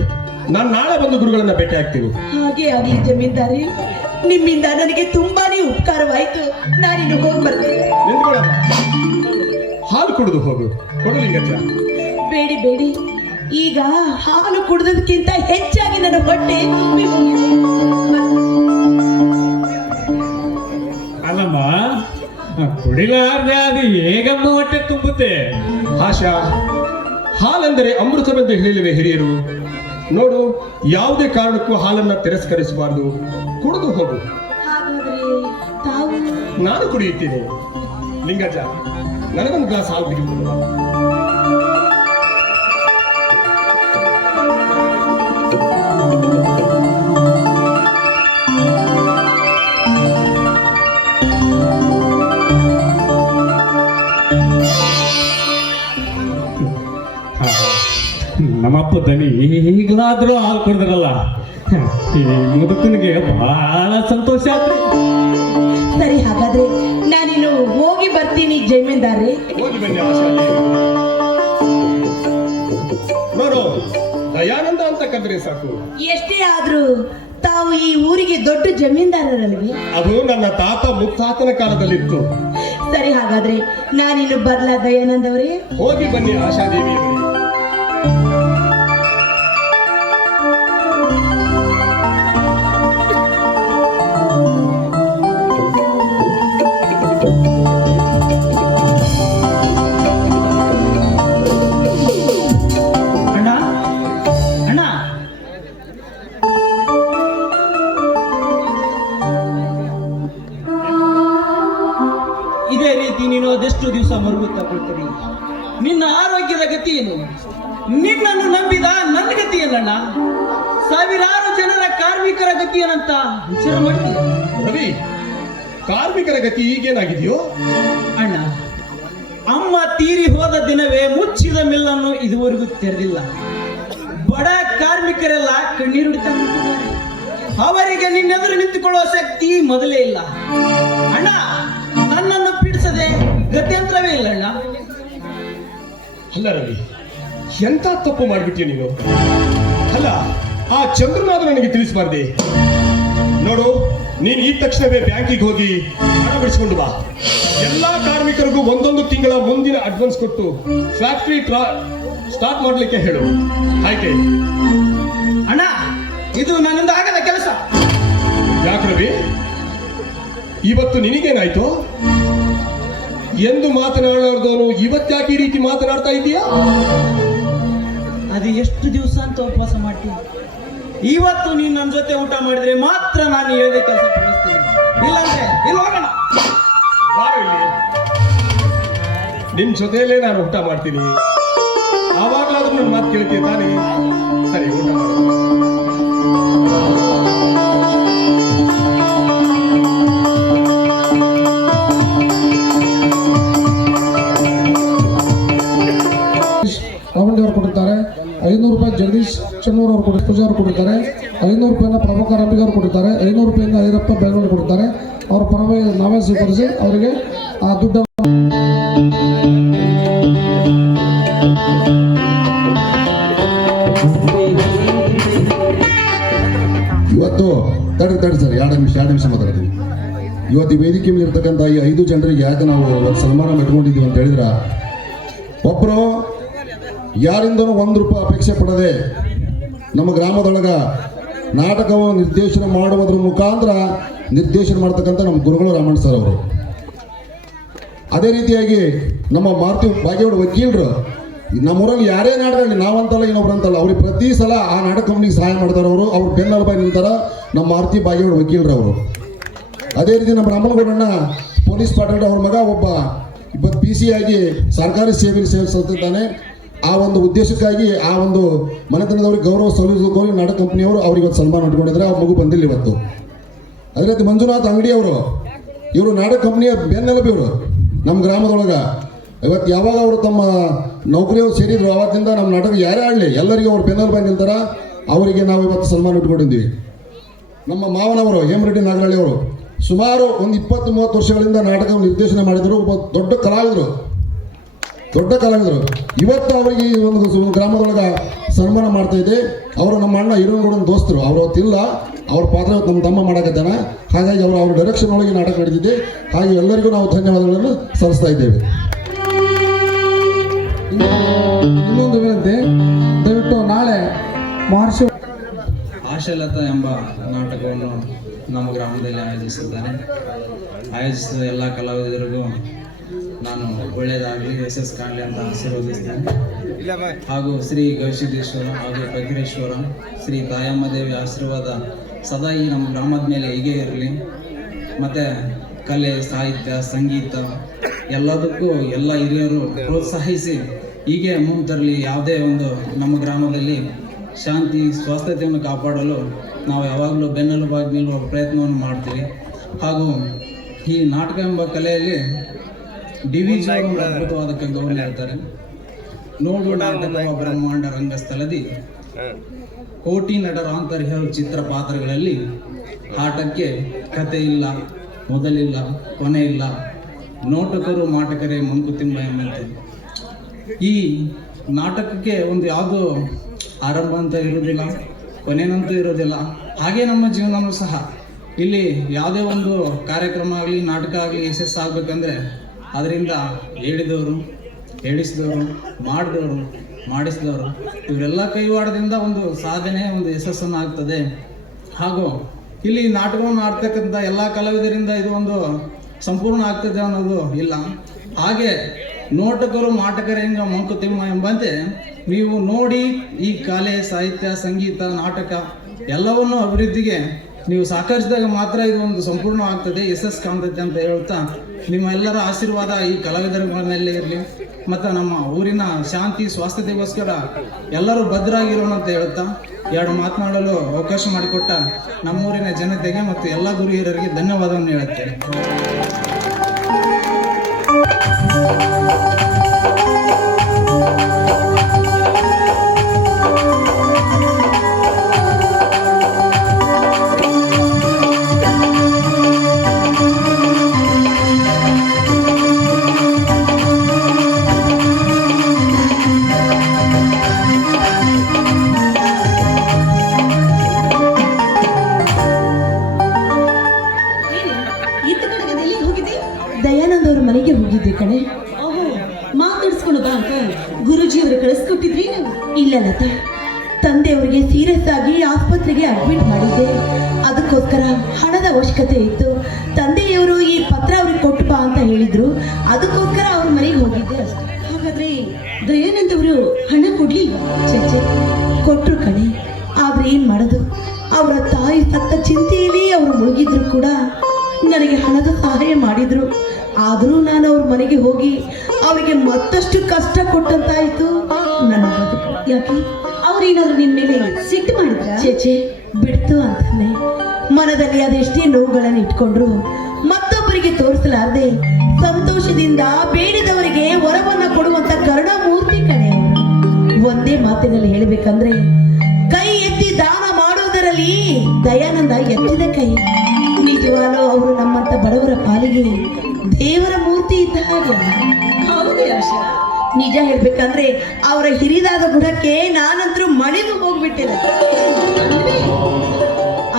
ನಾನು ನಾಳೆ ಬಂದು ಗುರುಗಳನ್ನ ಭೇಟಿ ಆಗ್ತೀನಿ. ಹಾಗೆ ಆಗ್ಲಿ ಜಮೀನ್ದಾರಿ, ನಿಮ್ಮಿಂದ ನನಗೆ ತುಂಬಾನೇ ಉಪಕಾರವಾಯ್ತು. ನಾನಿನ್ನು ಹೋಗಿ ಬರ್ತೀನಿ. ನಿಂತ್ಕೊಳ್ಳಮ್ಮ, ಹಾಲು ಕುಡಿದು ಹೋಗು. ಕೊಡು ಲಿಂಗಜ್ಜ. ಬೇಡಿ ಬೇಡಿ, ಈಗ ಹಾಲು ಕುಡಿದಕ್ಕಿಂತ ಹೆಚ್ಚಾಗಿ ನನ್ನ ಹೊಟ್ಟೆ ತುಂಬಿ ಹೋಗಿದೆ. ಕುಡಿಲಾರ್ದೆ ಅದು ಹೇಗಮ್ಮ ಹೊಟ್ಟೆ ತುಂಬುತ್ತೆ? ಆಶಾ, ಹಾಲೆಂದರೆ ಅಮೃತವೆಂದು ಹೇಳಿಲ್ಲವೇ ಹಿರಿಯರು? ನೋಡು, ಯಾವುದೇ ಕಾರಣಕ್ಕೂ ಹಾಲನ್ನ ತಿರಸ್ಕರಿಸಬಾರದು. ಕುಡಿದು ಹೋಗು. ಹಾಗಾದ್ರೆ ತಾವು ನಾನು ಕುಡಿಯುತ್ತೇನೆ. ಲಿಂಗಜ್ಜ, ನನಗೊಂದು ಗ್ಲಾಸ್ ಹಾಲು ಬಿಟ್ಟು. ನಮ್ಮಪ್ಪ ದನಿ ಈಗಲಾದ್ರೂ ಹಾಲು ಕುಡಿದ್ರಲ್ಲ, ಈ ಮುದುಕನಿಗೆ ಬಹಳ ಸಂತೋಷ ಆಯ್ತು. ಸರಿ, ಹಾಗಾದ್ರೆ ನಾನಿನ್ನು ಹೋಗಿ ಬರ್ತೀನಿ ಜಮೀನ್ದಾರ್ರಿ. ಹೋಗಿ ಬನ್ನಿ ಆಶಾ. ನೋಡು, ದಯಾನಂದ ಅಂತ ಕರೆದ್ರೆ ಸಾಕು. ಎಷ್ಟೇ ಆದ್ರೂ ತಾವು ಈ ಊರಿಗೆ ದೊಡ್ಡ ಜಮೀನ್ದಾರರಲ್ವಿ? ಅದು ನನ್ನ ತಾತ ಮುತ್ತಾತನ ಕಾಲದಲ್ಲಿತ್ತು. ಸರಿ, ಹಾಗಾದ್ರೆ ನಾನಿನ್ನು ಬರ್ಲಾ ದಯಾನಂದ್ ಅವರೇ? ಹೋಗಿ ಬನ್ನಿ ಆಶಾದೇವಿಯವರೇ. ಅಣ್ಣ ಅಣ್ಣ, ಇದೇ ರೀತಿ ನೀನು ಅದೆಷ್ಟು ದಿವಸ ಮರುಗುತ್ತಾ ಕೊಡ್ತೀರಿ? ನಿನ್ನ ಆರೋಗ್ಯದ ಗತಿ ಏನು? ನಿನ್ನನ್ನು ನಂಬಿದ ನನ್ನ ಗತಿ ಏನಣ್ಣ? ಸಾವಿರಾರು ಜನರ ಕಾರ್ಮಿಕರ ಗತಿ ಏನಂತ ವಿಚಾರ ಮಾಡ್ತೀಯ? ರವಿ, ಕಾರ್ಮಿಕರ ಗತಿ ಈಗೇನಾಗಿದೆಯೋ? ಅಣ್ಣ, ಅಮ್ಮ ತೀರಿ ಹೋದ ದಿನವೇ ಮುಚ್ಚಿದ ಮಿಲ್ಲನ್ನು ಇದುವರೆಗೂ ತೆರೆದಿಲ್ಲ. ಬಡ ಕಾರ್ಮಿಕರೆಲ್ಲ ಕಣ್ಣೀರುಡ್ತಾ ನಿಂತಿದ್ದಾರೆ. ಅವರಿಗೆ ನಿನ್ನೆದುರು ನಿಂತುಕೊಳ್ಳುವ ಶಕ್ತಿ ಮೊದಲೇ ಇಲ್ಲ ಅಣ್ಣ. ನನ್ನನ್ನು ಪೀಡಿಸದೆ ಗತ್ಯಂತರವೇ ಇಲ್ಲ ಅಣ್ಣ. ಅಲ್ಲ ರವಿ, ಎಂತ ತಪ್ಪು ಮಾಡಿಬಿಟ್ಟಿಯ ನೀನು? ಅಲ್ಲ, ಆ ಚಂದ್ರನಾഥ್ ನನಗೆ ತಿಳಿಸಬಾರ್ದೆ? ನೋಡು, ನೀನು ಈ ತಕ್ಷಣವೇ ಬ್ಯಾಂಕಿಗೆ ಹೋಗಿ ಹಣ ಬಿಡಿಸ್ಕೊಂಡು ಬಾ. ಎಲ್ಲಾ ಕಾರ್ಮಿಕರಿಗೂ ಒಂದೊಂದು ತಿಂಗಳ ಮುಂದಿನ ಅಡ್ವಾನ್ಸ್ ಕೊಟ್ಟು ಫ್ಯಾಕ್ಟರಿ ಸ್ಟಾರ್ಟ್ ಮಾಡ್ಲಿಕ್ಕೆ ಹೇಳು. ಆಯ್ಕೆ? ಅಣ್ಣ, ಇದು ನನ್ನಿಂದ ಆಗದ ಕೆಲಸ. ಯಾಕೆ ರವಿ, ಇವತ್ತು ನಿನಗೇನಾಯ್ತು? ಎಂದು ಮಾತನಾಡೋದವನು ಇವತ್ತ್ಯಾಕೆ ಈ ರೀತಿ ಮಾತನಾಡ್ತಾ ಇದೀಯಾ? ಅದು ಎಷ್ಟು ದಿವಸ ಅಂತ ಉಪವಾಸ ಮಾಡ್ತೀನಿ. ಇವತ್ತು ನೀನು ನನ್ನ ಜೊತೆ ಊಟ ಮಾಡಿದ್ರೆ ಮಾತ್ರ ನಾನು ಹೇಳಿದ ಕೆಲಸ ಪಡಿಸ್ತೀನಿ. ಇಲ್ಲಾಂದ್ರೆ ಇಲ್ಲಿ ಹೋಗೋಣ. ಬಾರು ಇಲ್ಲಿ, ನಿನ್ ಜೊತೆಯಲ್ಲೇ ನಾನು ಊಟ ಮಾಡ್ತೀನಿ. ಆವಾಗಲಾದ್ರೂ ನನ್ನ ಮಾತು ಕೇಳ್ತೀಯ ತಾನೇ? ಸರಿ, ಊಟ ಮಾಡು. ರಾಮಂಡಿ ಅವರು ಕೊಟ್ಟಿರ್ತಾರೆ 500 ರೂಪಾಯಿ. ಜಗದೀಶ್ ಚೆನ್ನೂರ್ ಅವರು ಪೂಜಾ ಅವರು ಕೊಟ್ಟಿರ್ತಾರೆ 500 ರೂಪಾಯಿನ. ಪ್ರಭಾಕರ್ ಅಂಬಿಗ ಅವರು ಕೊಟ್ಟಿರ್ತಾರೆ 500 ರೂಪಾಯಿಂದ ಐರಪ್ಪ ಬೆಂಗಳೂರು ಕೊಟ್ಟಿರ್ತಾರೆ. ಅವರ ಪರವಾಗಿ ನಾವೇ ಸ್ವೀಕರಿಸಿ ಅವರಿಗೆ ಆ ದುಡ್ಡು. ಇವತ್ತು ತಡಿ ಸರ್, ಎರಡು ನಿಮಿಷ ಮಾತಾಡ್ತೀವಿ. ಇವತ್ತು ಈ ವೇದಿಕೆ ಮೇಲೆ ಇರ್ತಕ್ಕಂಥ ಈ 5 ಜನರಿಗೆ ಯಾಕೆ ನಾವು ಸನ್ಮಾನ ಇಟ್ಕೊಂಡಿದ್ದೀವಿ ಅಂತ ಹೇಳಿದ್ರೆ, ಒಬ್ಬರು ಯಾರಿಂದನೂ 1 ರೂಪಾಯಿ ಅಪೇಕ್ಷೆ ಪಡದೆ ನಮ್ಮ ಗ್ರಾಮದೊಳಗ ನಾಟಕವನ್ನು ನಿರ್ದೇಶನ ಮಾಡುವುದ್ರ ಮುಖಾಂತರ ನಿರ್ದೇಶನ ಮಾಡ್ತಕ್ಕಂಥ ನಮ್ಮ ಗುರುಗಳು ರಾಮಣ್ಣ ಸರ್ ಅವರು. ಅದೇ ರೀತಿಯಾಗಿ ನಮ್ಮ ಮಾರುತಿ ಭಾಗ್ಯವಾಡ ವಕೀಲರು ನಮ್ಮೂರಲ್ಲಿ ಯಾರೇ ನಾಟಕದಲ್ಲಿ ನಾವಂತಲ್ಲ ಇನ್ನೊಬ್ರು ಅಂತಲ್ಲ, ಅವ್ರಿಗೆ ಪ್ರತಿ ಸಲ ಆ ನಾಟಕ ಕಂಪ್ನಿಗೆ ಸಹಾಯ ಮಾಡ್ತಾರೆ. ಅವ್ರ ಬೆನ್ನೆಲುಬಾಗಿ ನಿಂತಾರ ನಮ್ಮ ಮಾರುತಿ ಭಾಗ್ಯವಾಡ ವಕೀಲರು ಅವರು. ಅದೇ ರೀತಿ ನಮ್ಮ ರಾಮನಗೌಡಣ್ಣ ಪೊಲೀಸ್ ಪಾಟೀಲ್ ಅವ್ರ ಮಗ ಒಬ್ಬ ಇವತ್ತು PC ಆಗಿ ಸರ್ಕಾರಿ ಸೇವೆಯಲ್ಲಿ ಸೇರಿಸುತ್ತಿದ್ದಾನೆ. ಆ ಒಂದು ಉದ್ದೇಶಕ್ಕಾಗಿ ಆ ಒಂದು ಮನೆತನದವ್ರಿಗೆ ಗೌರವ ಸಲ್ಲಿಸೋಕೆ ನಾಟಕ ಕಂಪ್ನಿಯವರು ಅವ್ರಿಗೆ ಇವತ್ತು ಸನ್ಮಾನ ಇಟ್ಕೊಂಡಿದ್ದಾರೆ. ಅವ್ರ ಮಗು ಬಂದಿಲ್ಲ ಇವತ್ತು. ಅದೇ ರೀತಿ ಮಂಜುನಾಥ್ ಅಂಗಡಿ ಅವರು, ಇವರು ನಾಟಕ ಕಂಪ್ನಿಯ ಬೆನ್ನೆಲುಬು. ಇವರು ನಮ್ಮ ಗ್ರಾಮದೊಳಗೆ ಇವತ್ತು ಯಾವಾಗ ಅವರು ತಮ್ಮ ನೌಕರಿಯವರು ಸೇರಿದ್ರು ಆವತ್ತಿಂದ ನಮ್ಮ ನಾಟಕ ಯಾರೇ ಆಗಲಿ ಎಲ್ಲರಿಗೂ ಅವ್ರು ಬೆನ್ನೆಲುಬಾಗಿ ನಿಲ್ತಾರ. ಅವರಿಗೆ ನಾವು ಇವತ್ತು ಸನ್ಮಾನ ಇಟ್ಕೊಂಡಿದ್ದೀವಿ. ನಮ್ಮ ಮಾವನವರು ಹೇಮರೆಡ್ಡಿ ನಾಗರಳ್ಳಿ ಅವರು ಸುಮಾರು ಒಂದು 20-30 ವರ್ಷಗಳಿಂದ ನಾಟಕ ನಿರ್ದೇಶನ ಮಾಡಿದರು. ಒಬ್ಬ ದೊಡ್ಡ ಕಲಾವಿದರು. ಇವತ್ತು ಅವರಿಗೆ ಈ ಒಂದು ಗ್ರಾಮದೊಳಗೆ ಸನ್ಮಾನ ಮಾಡ್ತಾ ಇದೆ. ಅವರು ನಮ್ಮ ಅಣ್ಣ ಹಿರೇಗೌಡನ ದೋಸ್ತರು. ಅವರು ಅವತ್ತಿಲ್ಲ, ಅವ್ರ ಪಾತ್ರ ನಮ್ಮ ತಮ್ಮ ಮಾಡಕತ್ತಾನ. ಹಾಗಾಗಿ ಅವ್ರ ಡೈರೆಕ್ಷನ್ ಒಳಗೆ ನಾಟಕ ನಡೆದಿದೆ. ಹಾಗೆ ಎಲ್ಲರಿಗೂ ನಾವು ಧನ್ಯವಾದಗಳನ್ನು ಸಲ್ಲಿಸ್ತಾ ಇದ್ದೇವೆ. ಇನ್ನೊಂದು ವಿನಂತಿ, ದಯವಿಟ್ಟು ನಾಳೆ ಮಹರ್ಷಿ ಆಶಾಲತಾ ಎಂಬ ನಾಟಕವನ್ನು ನಮ್ಮ ಗ್ರಾಮದಲ್ಲಿ ಆಯೋಜಿಸಿದ್ದಾರೆ. ಆಯೋಜಿಸಿದ ಎಲ್ಲ ಕಲಾವಿದರಿಗೂ ನಾನು ಒಳ್ಳೆಯದಾಗಲಿ ಯಶಸ್ಸು ಕಾಣಲಿ ಅಂತ ಆಶೀರ್ವದಿಸ್ತೇನೆ. ಹಾಗೂ ಶ್ರೀ ಗವಿಸಿದ್ದೇಶ್ವರ ಹಾಗೂ ಬಗಿರೇಶ್ವರ ಶ್ರೀ ತಾಯಮ್ಮ ದೇವಿ ಆಶೀರ್ವಾದ ಸದಾ ಈ ನಮ್ಮ ಗ್ರಾಮದ ಮೇಲೆ ಹೀಗೆ ಇರಲಿ. ಮತ್ತು ಕಲೆ, ಸಾಹಿತ್ಯ, ಸಂಗೀತ ಎಲ್ಲದಕ್ಕೂ ಎಲ್ಲ ಹಿರಿಯರು ಪ್ರೋತ್ಸಾಹಿಸಿ ಹೀಗೆ ಮುಂತರಲಿ. ಯಾವುದೇ ಒಂದು ನಮ್ಮ ಗ್ರಾಮದಲ್ಲಿ ಶಾಂತಿ ಸ್ವಾಸ್ಥ್ಯತೆಯನ್ನು ಕಾಪಾಡಲು ನಾವು ಯಾವಾಗಲೂ ಬೆನ್ನೆಲುಬಾಗಿ ನಿಲ್ಲುವ ಪ್ರಯತ್ನವನ್ನು ಮಾಡ್ತೀವಿ. ಹಾಗೂ ಈ ನಾಟಕ ಎಂಬ ಕಲೆಯಲ್ಲಿ ಡಿ.ವಿ.ಜಿ. ಅವರು ಅದ್ಭುತವಾದ ಕಂಗವನ್ನು ಹೇಳ್ತಾರೆ. ನೋಡು ನಾಟಕ ಬ್ರಹ್ಮಾಂಡ ರಂಗಸ್ಥಳದಿ ಕೋಟಿ ನಟರಾಂತರ್ಯ ಚಿತ್ರ ಪಾತ್ರಗಳಲ್ಲಿ ಆಟಕ್ಕೆ ಕತೆ ಇಲ್ಲ, ಮೊದಲಿಲ್ಲ, ಕೊನೆ ಇಲ್ಲ, ನೋಟಕರು ಮಾಟಕರೇ ಮಂಕುತಿಮ್ಮ ಎಂಬಂತೆ. ಈ ನಾಟಕಕ್ಕೆ ಒಂದು ಯಾವುದೋ ಆರಂಭ ಅಂತ ಇರೋದಿಲ್ಲ, ಕೊನೆನಂತೂ ಇರೋದಿಲ್ಲ. ಹಾಗೆ ನಮ್ಮ ಜೀವನವೂ ಸಹ ಇಲ್ಲಿ ಯಾವುದೇ ಒಂದು ಕಾರ್ಯಕ್ರಮ ಆಗಲಿ, ನಾಟಕ ಆಗಲಿ ಯಶಸ್ಸಾಗಬೇಕಂದ್ರೆ ಅದರಿಂದ ಹೇಳಿದವರು, ಹೇಳಿಸಿದವರು, ಮಾಡಿದವರು, ಮಾಡಿಸಿದವರು ಇವರೆಲ್ಲ ಕೈವಾಡದಿಂದ ಒಂದು ಸಾಧನೆ, ಒಂದು ಯಶಸ್ಸನ್ನು ಆಗ್ತದೆ. ಹಾಗೂ ಇಲ್ಲಿ ನಾಟಕವನ್ನು ಆಡ್ತಕ್ಕಂಥ ಎಲ್ಲ ಕಲಾವಿದರಿಂದ ಇದು ಒಂದು ಸಂಪೂರ್ಣ ಆಗ್ತದೆ ಅನ್ನೋದು ಇಲ್ಲ. ಹಾಗೆ ನೋಟಕರು ಮಾಟಕರೇಂಗ ಮಂಕುತಿಮ್ಮ ಎಂಬಂತೆ ನೀವು ನೋಡಿ ಈ ಕಲೆ, ಸಾಹಿತ್ಯ, ಸಂಗೀತ, ನಾಟಕ ಎಲ್ಲವನ್ನು ಅಭಿವೃದ್ಧಿಗೆ ನೀವು ಸಹಕರಿಸಿದಾಗ ಮಾತ್ರ ಇದು ಒಂದು ಸಂಪೂರ್ಣ ಆಗ್ತದೆ, ಯಶಸ್ಸು ಕಾಣ್ತದೆ ಅಂತ ಹೇಳ್ತಾ ನಿಮ್ಮ ಎಲ್ಲರ ಆಶೀರ್ವಾದ ಈ ಕಲಾವಿದರ ಮೇಲೆ ಇರಲಿ. ಮತ್ತು ನಮ್ಮ ಊರಿನ ಶಾಂತಿ ಸ್ವಾಸ್ಥ್ಯತೆಗೋಸ್ಕರ ಎಲ್ಲರೂ ಭದ್ರಾಗಿರೋಣ ಅಂತ ಹೇಳ್ತಾ ಎರಡು ಮಾತನಾಡಲು ಅವಕಾಶ ಮಾಡಿಕೊಟ್ಟ ನಮ್ಮೂರಿನ ಜನತೆಗೆ ಮತ್ತು ಎಲ್ಲ ಗುರು ಹಿರಿಯರಿಗೆ ಧನ್ಯವಾದವನ್ನು ಹೇಳುತ್ತೇನೆ. ದಯಾನಂದ್ ಅವ್ರ ಮನೆಗೆ ಹೋಗಿದ್ದೆ ಕಣೆ. ಓಹೋ, ಮಾತಾಡಿಸ್ಕೊಂಡು ಬಾ ಅಂತ ಗುರುಜಿ ಅವರು ಕಳಿಸ್ಕೊಟ್ಟಿದ್ರಿ? ಇಲ್ಲ ಲತಾ, ತಂದೆಯವರಿಗೆ ಸೀರಿಯಸ್ ಆಗಿ ಆಸ್ಪತ್ರೆಗೆ ಅಡ್ಮಿಟ್ ಮಾಡಿದ್ದೆ. ಅದಕ್ಕೋಸ್ಕರ ಹಣದ ಅವಶ್ಯಕತೆ ಇತ್ತು. ತಂದೆಯವರು ಈ ಪತ್ರ ಅವ್ರಿಗೆ ಕೊಟ್ಟು ಬಾ ಅಂತ ಹೇಳಿದ್ರು. ಅದಕ್ಕೋಸ್ಕರ ಅವ್ರ ಮನೆಗೆ ಹೋಗಿದ್ದೆ. ಹಾಗಾದ್ರೆ ದಯಾನಂದ್ ಅವರು ಹಣ ಕೊಡ್ಲಿಲ್ಲ? ಚೇಚೆ, ಕೊಟ್ರು ಕಣೆ. ಆದ್ರೆ ಏನ್ ಮಾಡೋದು, ಅವರ ತಾಯಿ ಸತ್ತ ಚಿಂತೆಯಲ್ಲಿ ಅವರು ಮುಳುಗಿದ್ರು ಕೂಡ ನನಗೆ ಹಣದ ಸಹಾಯ ಮಾಡಿದ್ರು. ಆದರೂ ನಾನು ಅವ್ರ ಮನೆಗೆ ಹೋಗಿ ಅವರಿಗೆ ಮತ್ತಷ್ಟು ಕಷ್ಟ ಕೊಟ್ಟಂತಾಯ್ತು ನನ್ನ ಬದುಕು. ಯಾಕೆ ಅವ್ರೇನಾದ್ರು ನಿನ್ ಮೇಲೆ ಸಿಟ್ಟು ಮಾಡಿದ್ರ? ಚೇಚೆ, ಬಿಡ್ತು ಅಂತಾನೆ. ಮನದಲ್ಲಿ ಅದೆಷ್ಟೇ ನೋವುಗಳನ್ನು ಇಟ್ಕೊಂಡ್ರು ಮತ್ತೊಬ್ಬರಿಗೆ ತೋರಿಸಲಾರದೆ ಸಂತೋಷದಿಂದ ಬೇಡಿದವರಿಗೆ ವರವನ್ನ ಕೊಡುವಂತ ಕರುಣಾಮೂರ್ತಿ ಕಣೆ ಅವರು. ಒಂದೇ ಮಾತಿನಲ್ಲಿ ಹೇಳಬೇಕಂದ್ರೆ, ಕೈ ಎತ್ತಿ ದಾನ ಮಾಡುವುದರಲ್ಲಿ ದಯಾನಂದ ಎತ್ತಿದ ಕೈ. ನಿಜವಾಗ್ಲೂ ಅವರು ನಮ್ಮಂತ ಬಡವರ ಪಾಲಿಗೆ ದೇವರ ಮೂರ್ತಿ ಇದ್ದ ಹಾಗೆ. ಹೌದೇ ಆಶಾ? ನಿಜ ಹೇಳ್ಬೇಕಂದ್ರೆ ಅವರ ಹಿರಿದಾದ ಗುಣಕ್ಕೆ ನಾನಂತರೂ ಮಣಿದು ಹೋಗ್ಬಿಟ್ಟಿದೆ.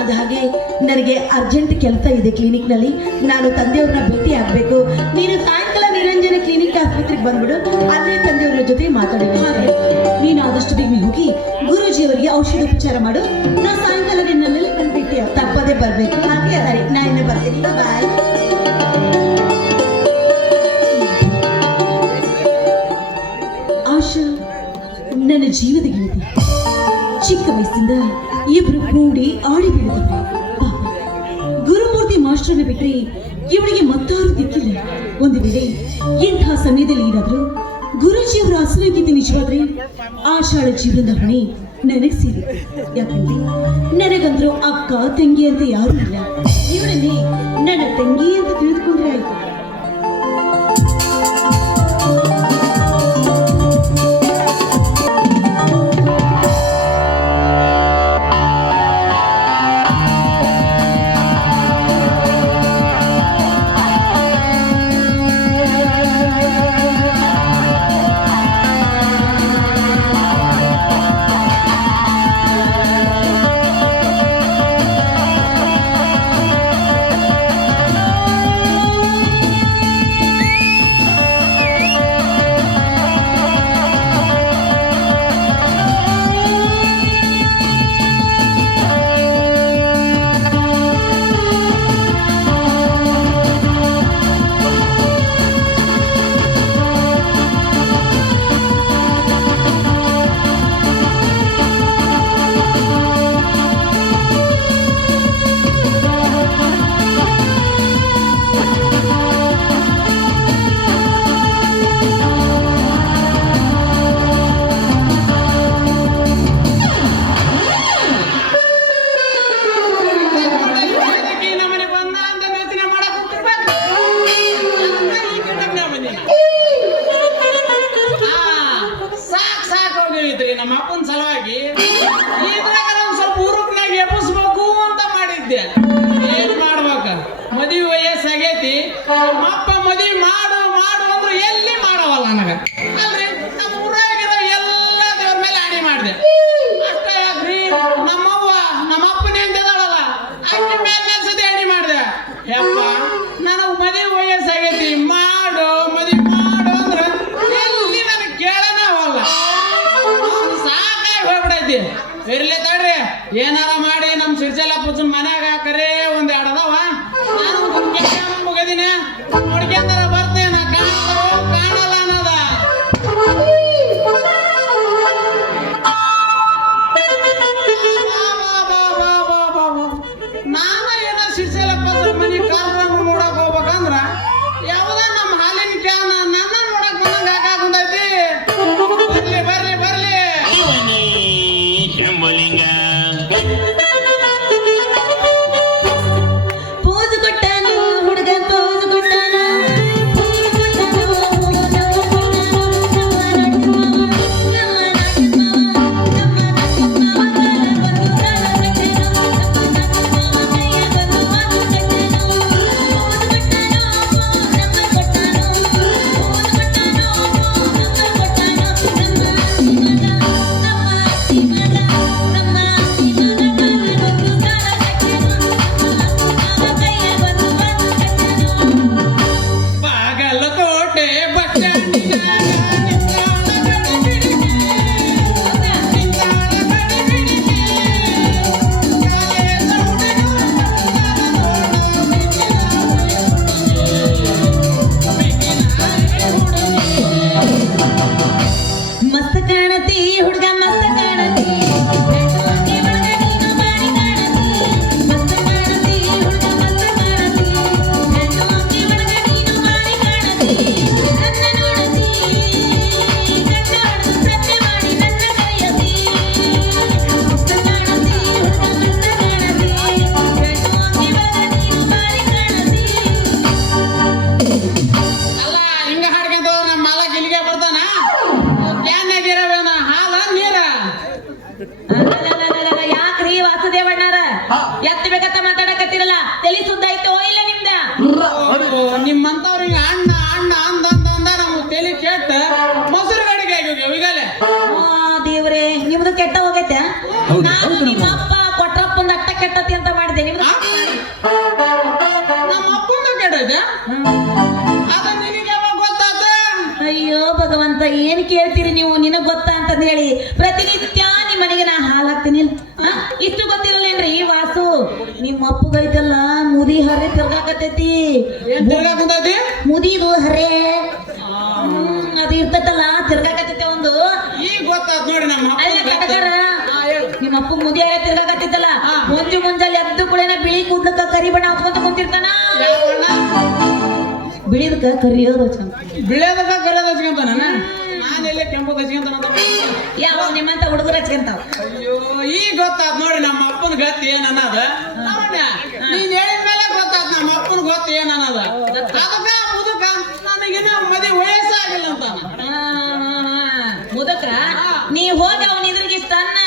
ಅದಾಗೆ ನನಗೆ ಅರ್ಜೆಂಟ್ ಕೆಲಸ ಇದೆ ಕ್ಲಿನಿಕ್ನಲ್ಲಿ. ನಾನು ತಂದೆಯವ್ರನ್ನ ಭೇಟಿ ಆಗ್ಬೇಕು. ನೀನು ಸಾಯಂಕಾಲ ನಿರಂಜನ ಕ್ಲಿನಿಕ್ ಆಸ್ಪತ್ರೆಗೆ ಬಂದ್ಬಿಡು. ಅಲ್ಲೇ ತಂದೆಯವ್ರ ಜೊತೆ ಮಾತಾಡಬೇಕು. ನೀನು ಆದಷ್ಟು ಬೇಗ ಹೋಗಿ ಗುರೂಜಿ ಅವರಿಗೆ ಔಷಧೋಪಚಾರ ಮಾಡು. ನಾ ಸಾಯಂಕಾಲ ನಿನ್ನಲ್ಲಿ ಭೇಟಿ ತಪ್ಪದೇ ಬರ್ಬೇಕು. ಹಾಗೆ ಸರಿ, ನಾ ಇನ್ನೇ ಬರ್ತೀನಿ. ಬಾಯ್. ಆಶಾ ನನ್ನ ಜೀವದ ಗೆಳತಿ. ಚಿಕ್ಕ ವಯಸ್ಸಿಂದ ಇಬ್ರು ಕೂಡಿ ಆಡಿ ಬೆಳೆದವರು. ಗುರುಮೂರ್ತಿ ಮಾಸ್ಟರ್ನ ಬಿಟ್ಟರೆ ಇವಳಿಗೆ ಮತ್ತಾರು ದಿಕ್ಕಿಲ್ಲ. ಒಂದು ವೇಳೆ ಇಂತಹ ಸಮಯದಲ್ಲಿ ಏನಾದ್ರು ಗುರುಜಿಯವರ ಅಸಲಗೀತೆ ನಿಜವಾದ್ರೆ ಆಷಾಢ ಜೀವನದ ಹೊಣೆ ನನಗೆ ಸೇರಿದೆ. ಯಾಕಂದ್ರೆ ನನಗಂದ್ರು ಅಕ್ಕ ತಂಗಿ ಅಂತ ಯಾರು ಇಲ್ಲ. ಇವಳನ್ನೇ ನನ್ನ ತಂಗಿ ಅಂತ ತಿಳಿದುಕೊಂಡ್ರೆ ಆಯ್ತು. ವಯಸ್ಸಾಗೈತಿ ನಮ್ಮಪ್ಪ ಮದುವೆ ಮಾಡು ಮಾಡು ಅಂದ್ರು ಎಲ್ಲಿ ಮಾಡವಲ್ಲ ನನಗ ಅಲ್ರಿ ನಮ್ಮ ಊರಾಗಿರೋ ಎಲ್ಲ ದೇವ್ರ ಮೇಲೆ ಆಣಿ ಮಾಡಿದೆ ಅಷ್ಟೇ ಯಾಕ್ರಿ ನಮ್ಮವ್ವ ನಮ್ಮಪ್ಪನೇ ಅಂತಿದಾಳಲ್ಲ ಅಕ್ಕಿ ಮೇಲೆ ನೆನ್ಸದೆ ಆಣಿ ಮಾಡಿದೆ ಯಪ್ಪ ನನಗ್ ಮದುವೆ ವಯಸ್ಸಾಗೈತಿ ಮಾಡು ಮದುವೆ ಮಾಡು ಅಂದ್ರೆ ಎಲ್ಲಿ ನನಗೆ ಕೇಳನವಲ್ಲ ಸಾಕಾಗಿ ಹೋಗ್ಬಿಡೈತಿ ಇರ್ಲಿ ತಡ್ರಿ ಏನಾರ ಮಾಡಿ ನಮ್ ಸಿರ್ಸಲಪ್ಪನ ಮನ್ಯಾಗ ಕರೆ ಒಂದ್ ಎರಡು ಅದಾವ ನಾನು ಮುಗದಿನ ನೋಡ್ಕೊಂಡಾರ ಬರ್ತೇನ ಕಾಣ್ತಾರೋ ಕಾಣಲ್ಲ ಅನ್ನೋದ ನಾನ ಏನೋ ಸಿರ್ಸಲಪ್ಪನ ಮನೆ ಕಾರ್ಯಕ್ರಮ ನೋಡಕ್ ಹೋಗ್ಬೇಕಂದ್ರ ಯಾವ್ದ ನಮ್ಮ ಹಾಲಿನ ಕ್ಯಾನ ನನ್ನ ನೋಡಕ್ ಬಂದಂಗ ಹಾಕಾಕುಂದೈತಿ ಬರ್ಲಿ ಬರ್ಲಿ ಬರ್ಲಿ ಪೋಜು ಕೊಟ್ಟಾನು ಹುಡುಗ ಪೋಜು ಕೊಟ್ಟಾನ ಬಾಗಲಕೋಟೆ ಬಸ್ ಸ್ಟ್ಯಾಂಡಿನಾಗ ಮಸ್ತ್ ಕಾಣತಿ ಹುಡುಗ ಮಸ್ತ್ ಕಾಣತಿ ಹೆಣ್ಣುಮಕ್ಕಿ ಒಳಗ ನೀನು ಬಾರಿ ಕಾಣತಿ ಮಸ್ತ್ ಕಾಣತಿ ಹುಡುಗ ಮಸ್ತ್ ಕಾಣತಿ ಹೆಣ್ಣುಮಕ್ಕಿ ಒಳಗ ನೀನು ಬಾರಿ ಕಾಣತಿ ನನ್ನ ನೋಡತಿ ಕಣ್ಣಾಡು ಸತ್ಯ ಮಾಡಿ ನನ್ನ ಕರೆಯತಿ ಮಸ್ತ್ ಕಾಣತಿ ಹುಡುಗ ಮಸ್ತ್ ಕಾಣತಿ ಹೆಣ್ಣುಮಕ್ಕಿ ಒಳಗ ನೀನು ಬಾರಿ ಕಾಣತಿ ಅಲ್ಲ ಹಿಂಗ ಹಾಡ್ಕೊಂತ ನಮ್ಮ ಮಾಲಕ್ ಇಲ್ಲಿಗೆ ಬರ್ತಾನ ಕ್ಯಾನ್ನಾಗಿರವೇನ ಹಾಲ ನೀರ ಯಾಕ್ರಿ ವಾಸುದೇವಣ್ಣಾರ ಎತ್ತ ಬೇಕಂತ ಮಾತಾಡಕತ್ತಿರಲ್ಲ ತಲೆ ಸುದ್ದ ಐತೋ ಇಲ್ಲ ನಿಮ್ದ ನಿಮ್ಮಂತವ್ರಿಗೆ ಅಣ್ಣ ಅಣ್ಣ ಅಂದ ಅಂದ ಅಂದ ನಮ್ಮ ತಲೆ ಕೆಟ್ಟ ಮೊಸರು ಗಡಿಗೆ ಆಗಿ ಈಗಲೇ ದೇವ್ರೆ ನಿಮ್ದು ಕೆಟ್ಟ ಹೋಗೈತೆ ನಾನು ನಿಮ್ಮ ಅಪ್ಪ ಕೊಟ್ರಪ್ಪಂದ ಅಟ್ಟ ಕೆಟ್ಟತಿ ಅಂತ ಮಾಡಿದೆ ನಿಮ್ದು ನಮ್ಮ ಅಪ್ಪಂದ ಕೆಟ್ಟೈತೆ ಅದ ನಿನಗೆ ಯಾವಾಗ ಗೊತ್ತಾತ ಅಯ್ಯೋ ಭಗವಂತ ಏನ್ ಕೇಳ್ತೀರಿ ನೀವು ನಿನಗ್ ಗೊತ್ತಾ ಅಂತಂದ್ ಹೇಳಿ ಪ್ರತಿನಿತ್ಯ ನಿಮ್ ಮನೆಗೆ ನಾ ಹಾಲ್ ಹಾಕ್ತೀನಿ ಇಷ್ಟು ಗೊತ್ತಿರಲ್ಲೇನ್ರಿ ಈ ವಾಸು ನಿಮ್ಮ ಅಪ್ಪಗೈತಲ್ಲ ಮುದಿ ಹರೆ ತಿರ್ಗಾಕತೈತಿ ಏನ್ ತಿರ್ಗಾ ಕುಂತೈತಿ ಮುದಿದು ಹರೆ ಅದು ಇರ್ತೈತಲ್ಲ ತಿರ್ಗಾಕತೈತೆ ಒಂದು ಈಗ ಗೊತ್ತಾತ್ ನೋಡಿ ನಮ್ಮ ಅಲ್ಲ ಕಟಕರ ನಿಮ್ಮ ಅಪ್ಪ ಮುದಿ ಹರೆ ತಿರ್ಗಾಕತ್ತೈತಲ್ಲ ಮುಂಜಾನೆ ಎದ್ದು ಕುಳೇನ ಬಿಳಿ ಕೂದ್ಲಕ್ಕ ಕರಿ ಬಣ್ಣ ಹಚ್ಕೊಂತ ಕುಂತಿರ್ತಾನ ಬಿಳಿದಕ್ಕ ಕರಿಯೋದು ಚಂದ ಬಿಳೆದಕ್ಕ ಕರೆದ ಹಚ್ಕೊಂತಾನ ನಾನೆಲ್ಲೇ ಕೆಂಪು ಹಚ್ಕೊಂತಾನ ಯಾವ ನಿಮ್ಮಂತ ಹುಡುಗರು ಹಚ್ಕೊಂತಾವ ಅಯ್ಯೋ ಈಗ ಗೊತ್ತಾತ್ ನೋಡಿ ನಮ್ಮ ಅಪ್ಪನ ಗತಿ ಏನ್ ಅನ್ನದ ನೀನ್ ಹೇಳಿದ ಮೇಲೆ ಗೊತ್ತಾತ್ ನಮ್ಮ ಅಪ್ಪನ ಗೊತ್ತ ಏನ್ ಅನ್ನದ ಅದಕ್ಕ ಮುದುಕ ನನಗಿನ್ನ ಮದಿ ವಯಸ್ಸಾಗಿಲ್ಲ ಅಂತಾನ ಮುದಕ ನೀ ಹೋಗಿ ಅವನ ಇದ್ರಿಗೆ ತನ್ನ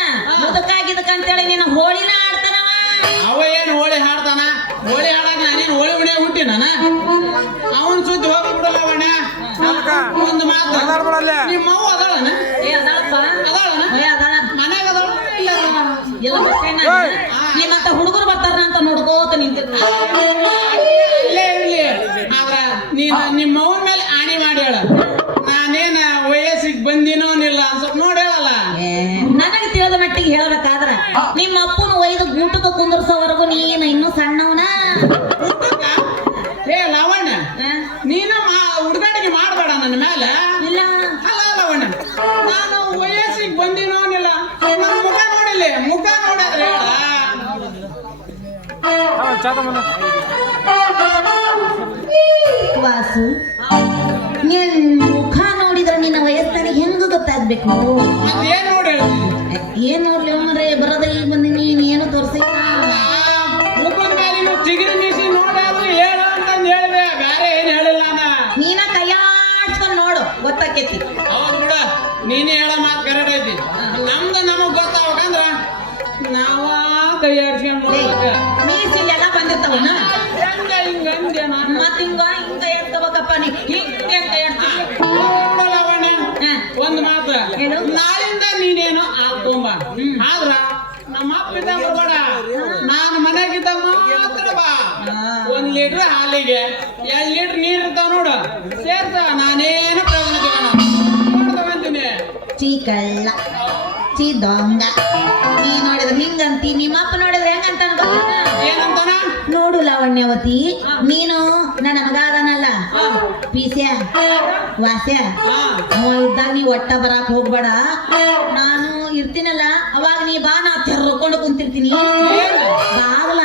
ಮುದಕಾಗಿದ್ದಕ್ಕ ಅಂತೇಳಿ ನಿನ್ನ ಹೋಳಿನ ಆಡ್ತಾನವ ಅವ ಏನ್ ಹೋಳಿ ಹಾಡ್ತಾನ ಹೋಳಿ ಹಾಡಾಕ ನಾನೇನ್ ಹೋಳಿ ಹುಣೆ ಹುಟ್ಟಿ ನಾನ ಅವನ್ ಸುದ್ದಿ ಹೋಗಿ ಬಿಡಲ್ಲ ಅವಣ್ಣ ಒಂದು ಮಾತು ನಿಮ್ಮ ಅವ್ವ ಅದಾಳನ ಏ ಅದಾಳಪ್ಪ ಅದಾಳನ ಏ ಅದಾಳ ಮನ್ಯಾಗ ಅದಾಳ ಇಲ್ಲ ಎಲ್ಲ ನಿಮ್ಮಂತ ಹುಡುಗರು ಬರ್ತಾರ ಅಂತ ನೋಡ್ಕೋತ ನಿಂತಿರ್ತಾರ ಅಲ್ಲೇ ಇರ್ಲಿ ಆದ್ರ ನೀನ್ ನಿಮ್ಮ ಅವ್ವನ ಮೇಲೆ ಆಣಿ ಮಾಡಿ ಹೇಳ ನಾನೇನ ವಯಸ್ಸಿಗೆ ಬಂದಿನೋನಿಲ್ಲ ಸ್ವಲ್ಪ ನೋಡಿ ಹೇಳಲ್ಲ ನನಗೆ ತಿಳಿದ ಮಟ್ಟಿಗೆ ಹೇಳ್ಬೇಕಾದ್ರ ನಿಮ್ಮ ಅಪ್ಪನ ಒಯ್ದು ಗೂಟಕ್ಕೆ ಕುಂದರ್ಸೋವರೆಗೂ ನೀನು ಇನ್ನೂ ಸಣ್ಣವನ ಏ ಲವಣ್ಣ ನೀನು ಹುಡುಗಾಟಿಗೆ ಮಾಡಬೇಡ ನನ್ನ ಮೇಲೆ ಇಲ್ಲ ಅಲ್ಲ ಲವಣ್ಣ ನಾನು ವಯಸ್ಸಿಗೆ ಬಂದಿನೋನಿಲ್ಲ ನನ್ನ ಮುಖ ನೋಡಿಲ್ಲ ಮುಖ ನೋಡಿದ್ರೆ ಹೇಳ ವಾಸು ನಿನ್ ಮುಖ ನೋಡಿದ್ರೆ ನಿನ್ನ ವಯಸ್ಸು ನನಗೆ ಹೆಂಗ ಗೊತ್ತಾಗ್ಬೇಕು ಅದೇನ್ ನೋಡಿ ಹೇಳ್ತೀನಿ ಏನ್ ನೋಡ್ಲಿ ಮರೆ ಬರೋದ ಈಗ ಬಂದಿನಿ ಏನು ತೋರ್ಸಿಲ್ಲ ಮುಖದ ಮೇಲೆ ಚಿಗಿರಿ ಮೀಸಿ ನೋಡಾದ್ರು ಹೇಳ ಅಂತಂದು ಹೇಳಿದೆ ಬೇರೆ ಏನ್ ಹೇಳಿಲ್ಲ ನಾ ನೀನ ಕೈಯಾಡ್ಸ್ಕೊಂಡ್ ನೋಡು ಗೊತ್ತಾಕೇತಿ ಹೌದು ಬಿಡ ನೀನೇ ಹೇಳೋ ಮಾತು ಕರೆಕ್ಟ್ ಐತಿ ನಮ್ದು ನಮಗ್ ಗೊತ್ತಾಗಬೇಕಂದ್ರ ನಾವ ಕೈ ಆಡ್ಸ್ಕೊಂಡ್ ನೋಡ್ಬೇಕ ಮೀಸಿಲ್ ಎಲ್ಲ ಬಂದಿರ್ತಾವನ ಹೆಂಗ ಹಿಂಗ ಅಂದೆ ನಾನು ಮತ್ ಹಿಂಗ ಹಿಂಗ ಎತ್ತಬೇಕಪ್ಪ ನೀ ಹಿಂಗೆ ಅಂತ ಎತ್ತ ನೋಡು ಲಾವಣ್ಯ, ಒಂದ್ ಮಾತು ಹೇಳು. ನಾಳಿಂದ ನೀನೇನು ಆಗ್ತೊಂಬ ಆದ್ರ ನಮ್ಮ ಅಪ್ಪ ಇದ್ದ ಬೇಡ, ನಾನು ಮನೆಗಿದ್ದ ಮಾತ್ರ ಬಾ. 1 ಲೀಟರ್ ಹಾಲಿಗೆ 2 ಲೀಟರ್ ನೀರ್ ಇರ್ತಾವ ನೋಡು, ಸೇರ್ತ ನಾನೇನು ಪ್ರಯೋಜನ ತಗೊಂತೀನಿ. ಚೀ ಕಳ್ಳ ಚೀ ದೊಂಗ ನೀ ನೋಡಿದ್ರೆ ಹಿಂಗಂತಿ ನಿಮ್ಮ ಅಪ್ಪ ನೋಡಿದ್ರೆ ಹೆಂಗಂತ ಏನಂತಾನ? ನೋಡು ಲಾವಣ್ಯವತಿ, ನೀನು ನನ್ನ ಮಗ ಅದನಲ್ಲ ಪೀಸ್ಯ ವಾಸ್ಯ ಅವ ಇದ್ದಾಗ ನೀ ಒಟ್ಟ ಬರಾಕ್ ಹೋಗ್ಬೇಡ. ನಾನು ಇರ್ತೀನಲ್ಲ ಅವಾಗ ನೀ ಬಾ, ನಾ ತೆರ್ಕೊಂಡು ಕುಂತಿರ್ತೀನಿ ಬಾಗ್ಲ,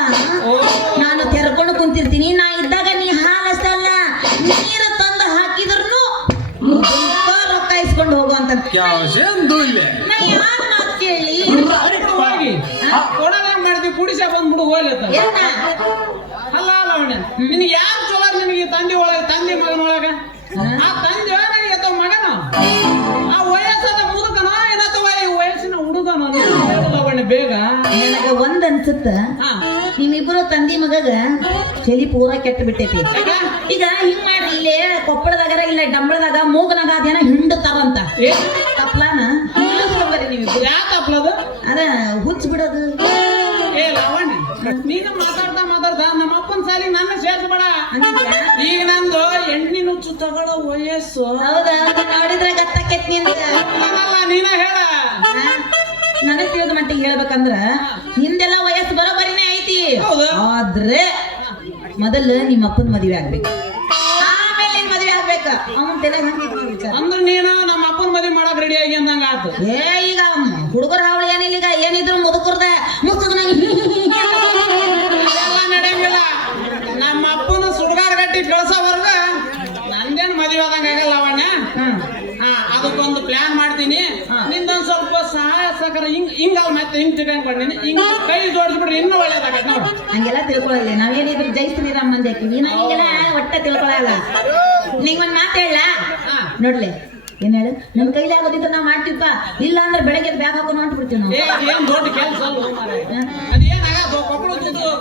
ನಾನು ತೆರ್ಕೊಂಡು ಕುಂತಿರ್ತೀನಿ. ನಾ ಇದ್ದಾಗ ನೀ ಹಾಲಷ್ಟಲ್ಲ ನೀರು ತಂದು ಹಾಕಿದ್ರು ರೊಕ್ಕ ಇಸ್ಕೊಂಡು ಹೋಗುವಂತ ನಾ ಯಾರ ಮಾತು ಕೇಳಿ ಹೋಗಿ ಕೊಡೋದಂಗ್ ಮಾಡ್ತೀವಿ, ಕುಡಿಸ ಬಂದ್ಬಿಡು ಹೋಗ್ಲಿ ಅಂತ. ಏನ ಅಲ್ಲ ಲಾವಣ್ಯ, ನಿನಗೆ ಯಾರು ಚಲೋ ನಿನಗೆ ತಂದೆ ಒಳಗ ತಂದೆ ಮಗನ ಒಳಗ? ಆ ತಂದೆ ನನಗೆ ಅಥವಾ ಮಗನ ಆ ವಯಸ್ಸಾದ ಮುದುಕನ ಏನತ್ತವ ಈ ವಯಸ್ಸಿನ ಹುಡುಗನ ಲಾವಣ್ಯ ಬೇಗ. ನನಗ ಒಂದ್ ಅನ್ಸುತ್ತ, ಹಾ ನಿಮ್ಮಿಬ್ರು ತಂದಿ ಮಗಗ ಚಲಿ ಪೂರ ಕೆಟ್ಟ ಬಿಟ್ಟೈತಿ. ಈಗ ಹಿಂಗ್ ಮಾಡ್ರಿ, ಇಲ್ಲೇ ಕೊಪ್ಪಳದಾಗರ ಇಲ್ಲ ಡಂಬಳದಾಗ ಮೂಗನಾಗ ಅದೇನ ಹಿಂಡತಾರಂತ ತಪ್ಲಾನ ಹಿಂಡಿಸ್ಕೊಂಬರಿ ನೀವಿಬ್ರು. ಯಾಕಪ್ಲದು? ಅದ ಹುಚ್ಚ ಬಿಡೋದು. ಏ ಲಾವಣ್ಯ, ನೀನು ಮಾತಾಡ್ತಾ ನಮ್ಮ ಅಪ್ಪನ ಸಾಲಿಗೆ ನನ್ನ ಸೇರ್ಸ್ಬೇಡ. ಈಗ ನಂದು 8ನೇ ನುಚ್ಚು ತಗೊಳ್ಳೋ ವಯಸ್ಸು. ಹೌದಾ, ನೋಡಿದ್ರೆ ಗತ್ತಕ್ಕೆತ್ ನಿಂದ. ನಾನಲ್ಲ, ನೀನ ಹೇಳ. ನನಗ್ ತಿಳಿದ ಮಟ್ಟಿಗೆ ಹೇಳ್ಬೇಕಂದ್ರ ನಿಂದೆಲ್ಲ ವಯಸ್ಸು ಬರೋಬರಿನೇ ಐತಿ. ಹೌದು. ಆದ್ರೆ ಮೊದಲು ನಿಮ್ಮ ಅಪ್ಪನ ಮದುವೆ ಆಗ್ಬೇಕು, ಆಮೇಲೆ ನಿನ್ ಮದುವೆ ಆಗ್ಬೇಕ. ಅವನ್ ತಲೆ ವಿಚಾರ ಅಂದ್ರೆ ನೀನು ನಮ್ಮ ಅಪ್ಪನ ಮದುವೆ ಮಾಡಕ್ ರೆಡಿ ಆಗಿ ಅಂದಂಗ ಆತು. ಈಗ ಹುಡುಗರ ಹಾವಳಿ ಏನಿಲ್ಲ, ಈಗ ಏನಿದ್ರು ಮುದುಕರ್ದ ಮುಸುಗ ಅದೆಲ್ಲ ನಡೆಯಂಗಿಲ್ಲ. ನಮ್ಮ ಅಪ್ಪನ ಸುಡ್ಗಾಡ್ ಗಟ್ಟಿ ಕಳ್ಸೋವರ್ಗ ನಂದೇನು ಮದುವೆ ಆದಂಗ ಆಗಲ್ಲ ಲಾವಣ್ಯ. ಅದಕ್ಕೊಂದು ಪ್ಲಾನ್ ಮಾಡ್ತೀನಿ. ನಿಂದೊಂದ್ ಸ್ವಲ್ಪ ಸಹಾಯ ಸಹಕಾರ ಹಿಂಗಲ್ ಮತ್ತೆ ಹಿಂಗ್ ತಿಳ್ಕೊಂಡ್ ಬಂದಿನಿ, ಹಿಂಗ್ ಕೈ ಜೋಡಿಸ್ಬಿಟ್ರೆ ಇನ್ನೂ ಒಳ್ಳೇದಾಗತ್ತೆ ನೋಡು. ಹಂಗೆಲ್ಲ ತಿಳ್ಕೊಳ್ಳಿ, ನಾವೇನಿದ್ರು ಜೈ ಶ್ರೀರಾಮ್ ಮಂದಿ ಹಾಕಿವಿ, ನಮಗೆಲ್ಲ ಒಟ್ಟ ತಿಳ್ಕೊಳಲ್ಲ. ನಿಂಗೊಂದ್ ಮಾತು ಹೇಳ ನೋಡ್ಲಿ, ಏನ್ ಹೇಳು, ನಮ್ ಕೈಲಿ ಆಗೋದಿತ್ತು ನಾವ್ ಮಾಡ್ತೀವಪ್ಪ, ಇಲ್ಲ ಅಂದ್ರೆ ಬೆಳಗ್ಗೆ ಬ್ಯಾಗ್ ಹಾಕೊಂಡು ಹೊಂಟ್ಬಿಡ್ತೀವಿ ನಾವು. ಏನ್ ದೊಡ್ಡ ಕೆಲಸ ಅದೇನಾಗ ಕೊಪ್ಪಳ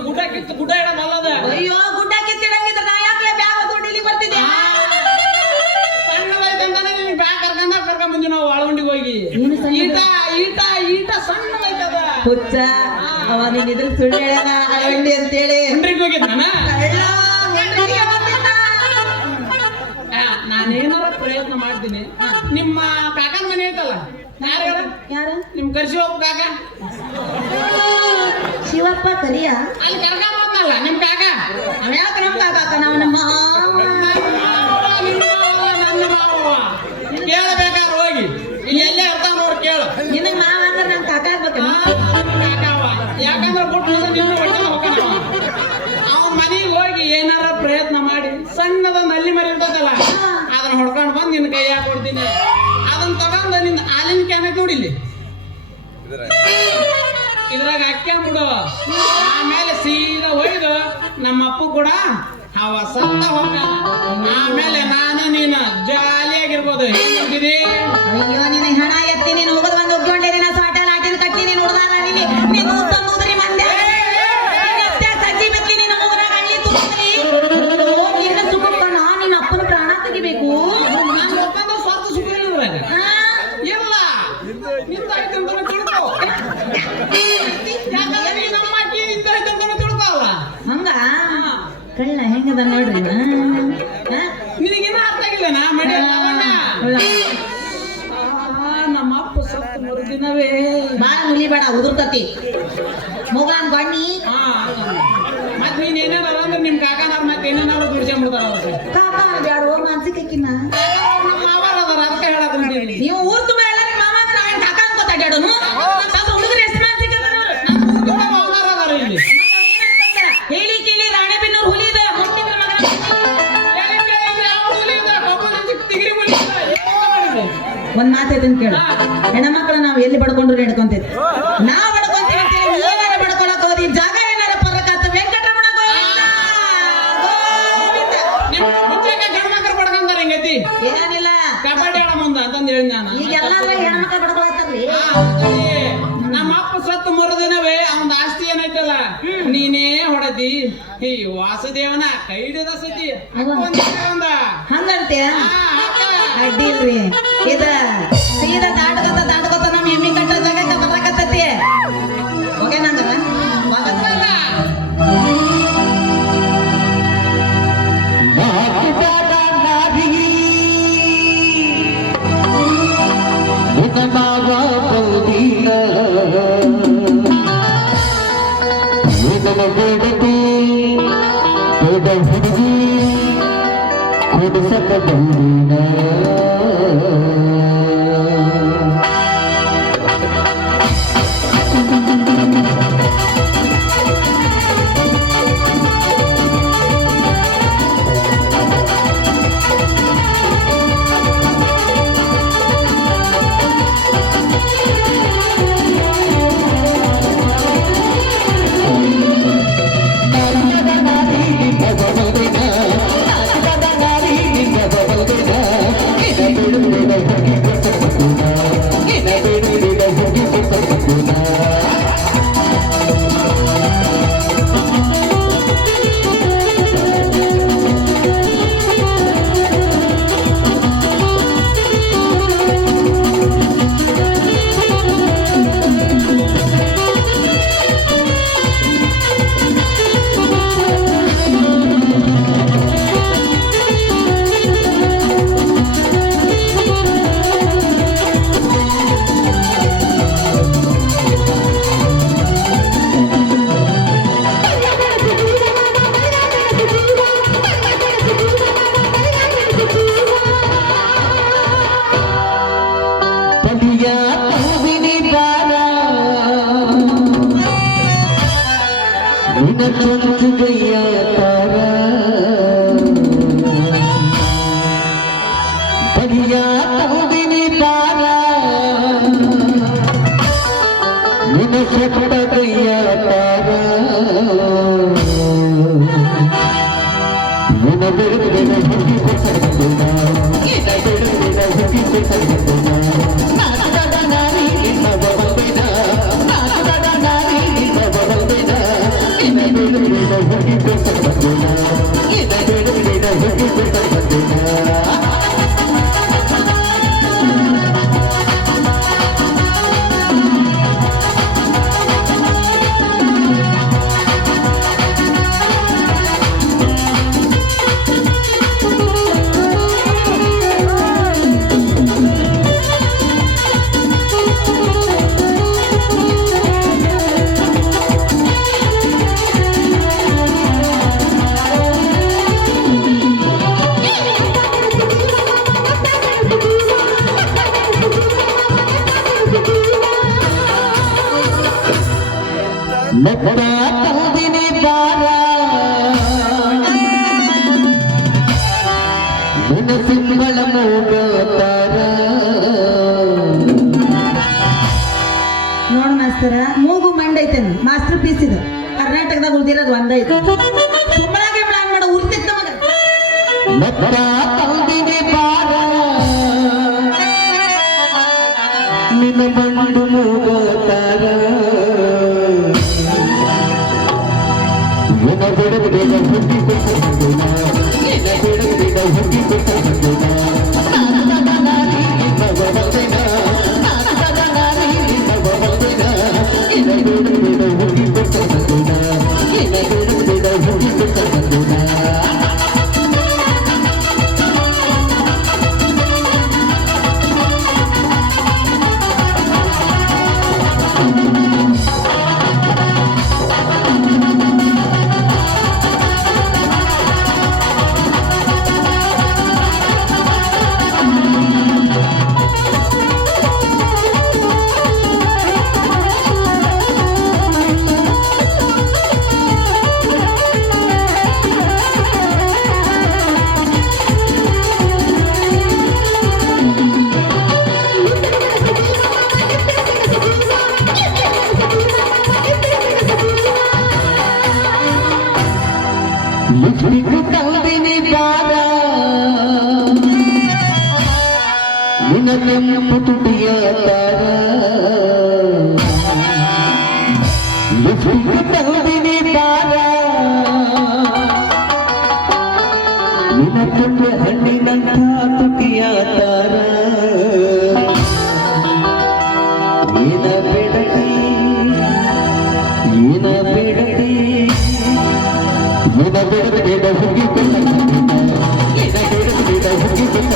ಗುಡ್ಡ ಕಿತ್ತು ಗುಡ್ಡ ಇಡೋದಲ್ಲದ. ಅಯ್ಯೋ, ಗುಡ್ಡ ಕಿತ್ತಿಡಂಗಿದ್ರೆ ನಾ ಯಾಕೆ ಬ್ಯಾಗ್ ಹಾಕೊಂಡು ಇಲ್ಲಿ ಬರ್ತಿದ್ದೆ? ಸಣ್ಣದೈತಂತಾನೆ ನಿನ್ ಬ್ಯಾಗ್ ಕರ್ಕೊಂಡ್ ಬಂದ್ವಿ ನಾವು ಆಳವಂಡಿಗೆ ಹೋಗಿ. ಏನು ಸಣ್ಣ ಈಟ ಈಟ ಈಟ ಸಣ್ಣದೈತದ. ಹುಚ್ಚ ಅವ ನೀನ್ ಇದ್ರ ಸುಳ್ಳು ಹೇಳನ ಅಳವಂಡಿ ಅಂತೇಳಿ ಹುಂಡ್ರಿಗೆ ಹೋಗಿದ್ ನಾನ. ಕಳ್ಳ, ಹುಂಡ್ರಿಗೆ ಬಂದಿದ್ದ. ನಾನೇನಾರ ಪ್ರಯತ್ನ ಮಾಡ್ತೀನಿ. ನಿಮ್ಮ ಕಾಕನ ಮನೆ ಐತಲ್ಲ, ಯಾರು ಯಾರ? ನಿಮ್ ಕರ್ಸಿ ಹೋಗ್ ಕಾಕ, ಶಿವಪ್ಪ ಕರಿಯ ಅಲ್ಲಿ ಕರ್ಕೊಂಡ್ ಬಂದಲ್ಲ ನಿಮ್ ಕಾಕ. ಅವ ಯಾಕೆ ನಮ್ ಕಾಕ? ನಾವು ನಮ್ಮ ನನ್ನ ಮಾವ ಕೇಳಬೇಕಾದ್ರೆ ಹೋಗಿ ಇಲ್ಲಿ ಎಲ್ಲೇ ಇರ್ತಾವ ನೋಡಿ ಕೇಳು. ನಿನಗ್ ಮಾವ ಅಂದ್ರೆ ನಮ್ ಕಾಕ ಆಗ್ಬೇಕ. ಕಾಕವ ಯಾಕಂದ್ರೆ ಬಿಟ್ಟು ನಿನ್ನ ಹೊಟ್ಟೆ ಹೋಗ್ತಾನ. ಅವನ ಮನೆಗೆ ಹೋಗಿ ಏನಾರ ಪ್ರಯತ್ನ ಮಾಡಿ ಸಣ್ಣದ ನಲ್ಲಿ ಮರಿ ಇರ್ತದಲ್ಲ ಅದನ್ನ ಹೊಡ್ಕೊಂಡು ಬಂದು ನಿನ್ನ ಕೈಯಾಗ ಕೊಡ್ತೀನಿ. ಅದನ್ನ ತಗೊಂಡು ನಿನ್ನ ಹಾಲಿನ ಕ್ಯಾನ್ ಐತಿ ನೋಡಿ ಇಲ್ಲಿ, ಇದ್ರಾಗ ಹಾಕ್ಕೊಂಡ್ಬಿಡು. ಆಮೇಲೆ ಸೀದಾ ಒಯ್ದು ನಮ್ಮ ಅಪ್ಪ ಕೂಡ ಅವ ಸತ್ತ ಹೋಗ. ಆಮೇಲೆ ನಾನು ನೀನು ಜಾಲಿಯಾಗಿರ್ಬೋದು. ಏನಿದ್ದೀರಿ? ಅಯ್ಯೋ, ನಿನ್ನ ಹಣ ಎತ್ತಿ ನೀನು ಹೋಗೋದ್ ಬಂದು ಒಪ್ಕೊಂಡೆ, ನಿನ್ನ ಸಾಟ ಲಾಟಿನ ಕಟ್ಟಿ ನೀನು ಹುಡುಗ ನೀನು ನೀನು ಮುದ್ರಿ ಮಂದೆ ಸಜ್ಜಿ ಬಿತ್ಲಿ ನಿನ್ನ ಮೂಗನಾಗ ಅಳ್ಳಿ ತುಂಬಿ ನಿನ್ನ ಸುಮ್ಮನ ನಿಮ್ಮ ಅಪ್ಪನ ಪ್ರಾಣ ತೆಗಿಬೇಕು. ನಾನು ಒಪ್ಪಂದ ಸ್ವಾರ್ಥ ಸುಖ ಇಲ್ವಾಗ ಇಲ್ಲ ನಿಂದಾಯ್ತು ಅಂತ ತಿಳ್ಕೊ. ಯಾಕಂದ್ರೆ ನೀ ನಮ್ಮ ಅಕ್ಕಿ ನಿಂದಾಯ್ತು ಅಂತ ತಿಳ್ಕೊಲ್ಲ. ಹಂಗ ಕಳ್ಳ ಹೆಂಗದ ನೋಡ್ರಿ. ನಿನಗೇನ ಅರ್ಥ ಆಗಿಲ್ಲ ನಾ ಮಡಿ ನಮ್ಮ ಅಪ್ಪ ಸತ್ತು ಮರುದಿನವೇ ಬಾಳ ಮುಲಿಬೇಡ, ಉದುರ್ತತಿ ಮುಗಾನ್ ಬಣ್ಣಿ. ಮತ್ ನೀನ್ ಏನಾರ ಅಂದ್ರೆ ನಿಮ್ ಕಾಕನಾರ ಮತ್ತೆ ಏನೇನಾರು ದುಡ್ಸ್ಕೊಂಡ್ಬಿಡ್ತಾರ ಅವ್ರು. ಕಾಕ ಬ್ಯಾಡೋ ಮಾನಸಿಕಕ್ಕಿನ್ನ ನಮ್ಮ ಮಾವಾರ ಅದಾರ ಅದಕ್ಕೆ ಹೇಳೋದು. ನೀವು ಊರ್ ತುಂಬ ಎಲ್ಲ ನಿಮ್ಮ ಮಾವ ಅಂದ್ರೆ ನಾವೇನ್ ಕಾಕ ಅನ್ಕೋತ ಅಡ್ಯಾಡೋನು? ಹುಡುಗರು ಎಷ್ಟು ಮಾನಸಿಕ ನಮ್ಮ ಮಾವಾರ ಅದಾರ ಇಲ್ಲಿ. ಹೇಳಿ ಕೇಳಿ ರಾಣೆಬೆನ್ನೂರು ಹುಲಿ ಇದೆ, ಮುಟ್ಟಿದ್ರ ಮಗನ ಒಂದ್ ಮಾತೈತಂತ ಕೇಳು. ಹೆಣ್ಮಕ್ಳು ನಾವು ಎಲ್ಲಿ ಬಡ್ಕೊಂಡ್ರು ನಡ್ಕೊಂತೈತಿ, ನಾವ್ ಬಡ್ಕೊಂತೀವಿ ಅಂತೇಳಿ ಏನಾರ ಬಡ್ಕೊಳಕ್ ಹೋದಿ ಜಾಗ ಏನಾರ ಪರಕಾತ ವೆಂಕಟರಮಣ ಗೋವಿಂದ ಗೋವಿಂದ. ಗಂಡ್ಮಕ್ಳು ಪಡ್ಕೊಂತಾರ ಹಿಂಗೈತಿ, ಏನಿಲ್ಲ ಕಬಡ್ಡಿ ಆಡ ಮುಂದ ಅಂತಂದ್ ಹೇಳಿ ನಾನು. ಈಗ ಎಲ್ಲಾದ್ರೂ ಹೆಣ್ಮಕ್ಳು ಬಡ್ಕೊಳತ್ತಾರ್ರಿ. ನಮ್ಮ ಅಪ್ಪ ಸತ್ತು ಮರುದಿನವೇ ಅವನ ಆಸ್ತಿ ಏನೈತಲ್ಲ ನೀನೇ ಹೊಡೆದಿ. ಸತಿ ಈ ವಾಸುದೇವನ ಕೈ ಹಿಡಿದ ಸತಿ ಹಂಗಂತೆ ಅಡ್ಡಿ ಇಲ್ರಿ ಇದ ಸೀದಾ ದಾಟ್ಕೊತ ನಮ್ ಎಮ್ಮಿ ಕಟ್ಟ ಜಾಗಕ್ಕೆ ಬರಕತ್ತೈತಿ ಓಕೆ ನಂಗ ನೋಡ್ ಮಾಸ್ತರ ಮೂಗು ಮಂಡೈತೇನು ಮಾಸ್ಟರ್ ಪೀಸ್ ಇದು ಕರ್ನಾಟಕದಾಗ ಉಳ್ದಿರೋದು ಒಂದೈತು ಸುಮ್ಮನಾಗೆ ಪ್ಲಾನ್ ಮಾಡೋ ಉರ್ತಿತ್ತು ಮಗ ನಿನ್ನ ಮಂಡು ಮೂಗೋತಾರ ಪುಟುಟಿಯ ನಿನ್ನ ತುಂಡೆ ಹಣ್ಣಿನಂಥ ತುಟಿಯ ತಾರ ಏನ ಬೇಡಟಿ ಏನ ಬೇಡಟಿ ಏನ ಬೇಡ ಹುಡುಗಿ ಏನ ಬೇಡ ಹುಡುಗಿ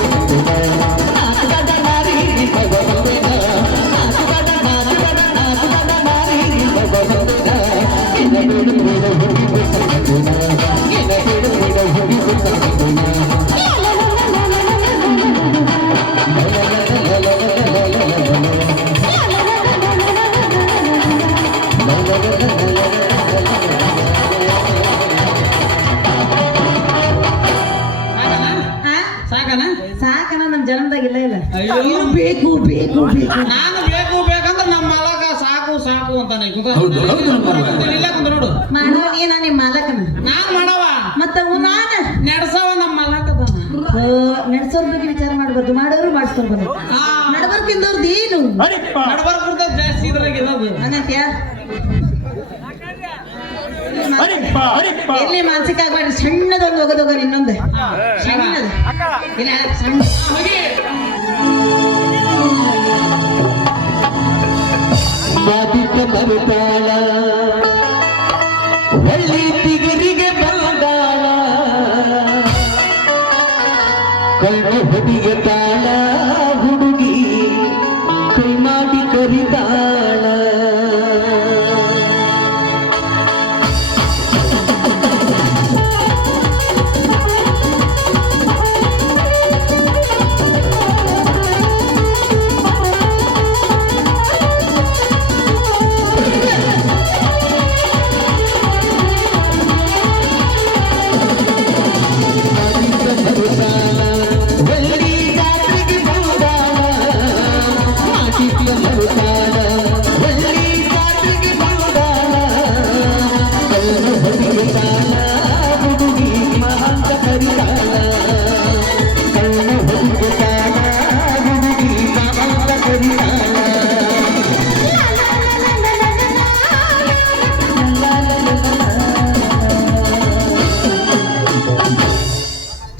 ಸಾಕನ ಸಾಕನ ನಮ್ ಜನ್ಮದಾಗ ಇಲ್ಲ ಇಲ್ಲ ಅಯ್ಯೋ. ಇವ್ರು ಬೇಕು ಬೇಕು ಬೇಕು ನಾನು ಬೇಕು ಬೇಕಂದ್ರೆ ನಮ್ಮ ಮಾಲಕ ಸಾಕು ಸಾಕು ಅಂತಾನೆ ಹೌದು, ಹೌದು, ನಮ್ಮ ಮಾಲಕ. ಇಲ್ಲ ಕುಂತ ನೋಡು ಮಾಡೋ ನೀನ ನಿಮ್ ಮಾಲಕನ ನಾನ್ ಮಾಡವ ಮತ್ತ ನಾನ ನೆಡ್ಸವ ನಮ್ಮ ಮಾಲಕ ನಡ್ಸೋರ್ ಬಗ್ಗೆ ವಿಚಾರ ಮಾಡ್ಬಾರ್ದು ಮಾಡೋರು ಮಾಡಿಸ್ಕೊಂಡ್ ಬಂದ ನಡಬರ್ಕಿಂದವ್ರದ್ದು ಏನು ನಡ್ಬರ್ಕಿಂತ ಜಾಸ್ತಿ ಇದ್ರಾಗ ಇರೋದು ಹಂಗಂತ್ಯಾ ಎಲ್ಲಿ ಮಾನಸಿಕ ಆಗ್ಬೇಡ್ರಿ ಸಣ್ಣದೊಂದು ಹೋಗೋದೋಗ ಇನ್ನೊಂದು ಸಣ್ಣದು ಇಲ್ಲ ಸಣ್ಣ ಮಾತಿಕ ಮರುತಾಳ ಒಳ್ಳಿ ತಿಗರಿಗೆ ಬಂದಾಳ ಕಣ್ಣು ಹೊದಿಗೆ ತಾಳ ಹುಡುಗಿ ಕೈ ಮಾಡಿ ಕರಿತಾಳ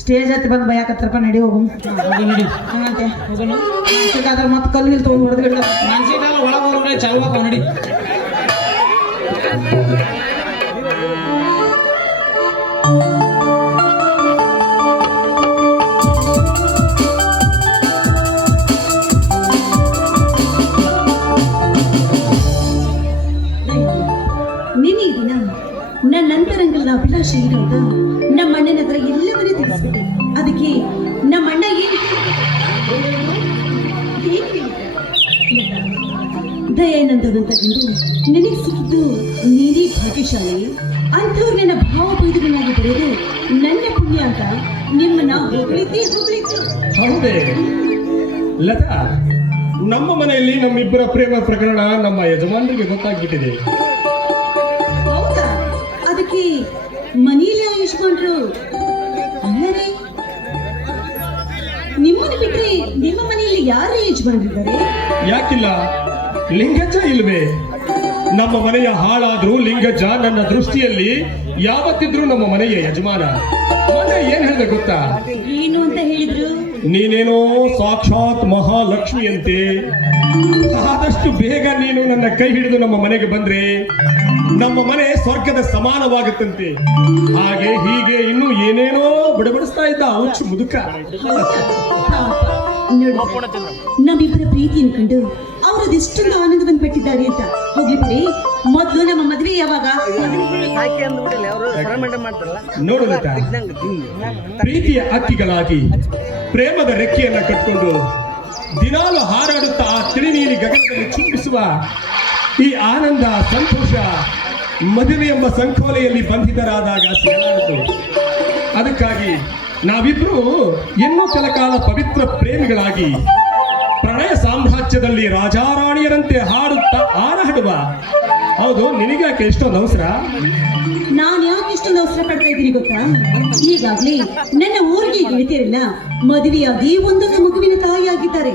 ಸ್ಟೇಜ್ ಹತ್ತಿ ಬಂದು ಬಯಾಕತ್ರಪ್ಪ ನಡಿ ಹೋಗು ನಡಿ ಹಂಗಂತೆ ಮಾನಸಿಕ ಮತ್ತೆ ಕಲ್ಲು ತೊಗೊಂಡು ಹೊಡೆದ್ಬಿಡ ಮಾನಸಿಕ ಒಳಗೆ ಹೋದ್ರೆ ಚಾಲು ನಡಿ ನಿನ್ನೆ ಈ ದಿನ ನನ್ನ ಅಂತರಂಗದ ಅಭಿಲಾಷೆ ಇರೋದ ನಮ್ಮ ಅಣ್ಣನ ಹತ್ರ ಎಲ್ಲವನ್ನೂ ತಿಳಿಸ್ಬಿಟ್ಟೆ ಅದಕ್ಕೆ ನಮ್ಮ ಅಣ್ಣ ಏನು ದಯಾನಂದವಂತ ಗಂಡು ನನಗೆ ಸಿಕ್ಕಿದ್ದು ನೀನೇ ಭಾಗ್ಯಶಾಲಿ ಅಂಥವ್ರು ನನ್ನ ಭಾವಬೈದುಗಳನ್ನಾಗಿ ಬರೆಯೋದು ನನ್ನ ಪುಣ್ಯ ಅಂತ ನಿಮ್ಮನ್ನ ಹೊಗಳಿದ್ದೇ ಹೊಗಳಿದ್ದು ಹೌದೇ ಲತಾ, ನಮ್ಮ ಮನೆಯಲ್ಲಿ ನಮ್ಮಿಬ್ಬರ ಪ್ರೇಮ ಪ್ರಕರಣ ನಮ್ಮ ಯಜಮಾನರಿಗೆ ಗೊತ್ತಾಗ್ಬಿಟ್ಟಿದೆ. ಹೌದಾ? ಅದಕ್ಕೆ ಮನೆಯಲ್ಲಿ ಆಯುಷ್ಮಾನ್ರು ಅಂದರೆ ನಿಮ್ಮನ್ನು ಬಿಟ್ರೆ ನಿಮ್ಮ ಮನೆಯಲ್ಲಿ ಯಾರು ಯಜಮಾನ್ರಿದ್ದಾರೆ? ಯಾಕಿಲ್ಲ, ಲಿಂಗಜ್ಜ ಇಲ್ವೇ? ನಮ್ಮ ಮನೆಯ ಹಾಳಾದ್ರೂ ಲಿಂಗಜ್ಜ ನನ್ನ ದೃಷ್ಟಿಯಲ್ಲಿ ಯಾವತ್ತಿದ್ರೂ ನಮ್ಮ ಮನೆಯ ಯಜಮಾನ. ಮೊನ್ನೆ ಏನ್ ಹೇಳ್ದೆ ಗೊತ್ತಾ? ಏನು ಅಂತ ಹೇಳಿದ್ರು? ನೀನೇನೋ ಸಾಕ್ಷಾತ್ ಮಹಾಲಕ್ಷ್ಮಿಯಂತೆ, ಆದಷ್ಟು ಬೇಗ ನೀನು ನನ್ನ ಕೈ ಹಿಡಿದು ನಮ್ಮ ಮನೆಗೆ ಬಂದ್ರೆ ನಮ್ಮ ಮನೆ ಸ್ವರ್ಗದ ಸಮಾನವಾಗುತ್ತಂತೆ. ಹಾಗೆ ಹೀಗೆ ಇನ್ನು ಏನೇನೋ ಬಡಬಡಿಸ್ತಾ ಇದ್ದ ಹುಚ್ಚು ಮುದುಕ. ನಮ್ಮಿಬ್ಬರ ಪ್ರೀತಿಯನ್ನು ಕಂಡು ಅವರು ಅದೆಷ್ಟೊಂದು ಆನಂದವನ್ನು ಪಟ್ಟಿದ್ದಾರೆ ಅಂತ ಹೋಗಿ ಬಿಡಿ. ಮೊದಲು ನಮ್ಮ ಮದುವೆ ಯಾವಾಗ? ನೋಡು ಲತಾ, ಪ್ರೀತಿಯ ಅಕ್ಕಿಗಳಾಗಿ ಪ್ರೇಮದ ರೆಕ್ಕೆಯನ್ನ ಕಟ್ಕೊಂಡು ದಿನಾಲು ಹಾರಾಡುತ್ತಾ ಆ ತಿಳಿನೀಲಿ ಗಗನದಲ್ಲಿ ಚುಂಬಿಸುವ ಈ ಆನಂದ ಸಂತೋಷ ಮದುವೆ ಎಂಬ ಸಂಕೋಲೆಯಲ್ಲಿ ಬಂಧಿತರಾದಾಗ ಸಿಗಲಾರದು. ಅದಕ್ಕಾಗಿ ನಾವಿಬ್ರು ಇನ್ನೂ ಕೆಲ ಕಾಲ ಪವಿತ್ರ ಪ್ರೇಮಿಗಳಾಗಿ ಪ್ರಣಯ ಸಾಮ್ರಾಜ್ಯದಲ್ಲಿ ರಾಜಾರಾಣಿಯರಂತೆ ಹಾಡುತ್ತಾ ಹಾರಾಡುವ. ಹೌದು, ನಿನಗ್ಯಾಕೆ ಎಷ್ಟೊಂದು ಅವಸರ? ನಾನು ಯಾಕೆ ಇಷ್ಟೊಂದು ಅವಸರ ಪಡ್ತಾ ಇದ್ದೀನಿ ಗೊತ್ತಾ? ಈಗಾಗ್ಲೇ ನನ್ನ ಊರಿಗೆ ಗೆಳತಿಯರೆಲ್ಲ ಮದುವೆಯಾಗಿ ಒಂದೊಂದು ಮಗುವಿನ ತಾಯಿಯಾಗಿದ್ದಾರೆ.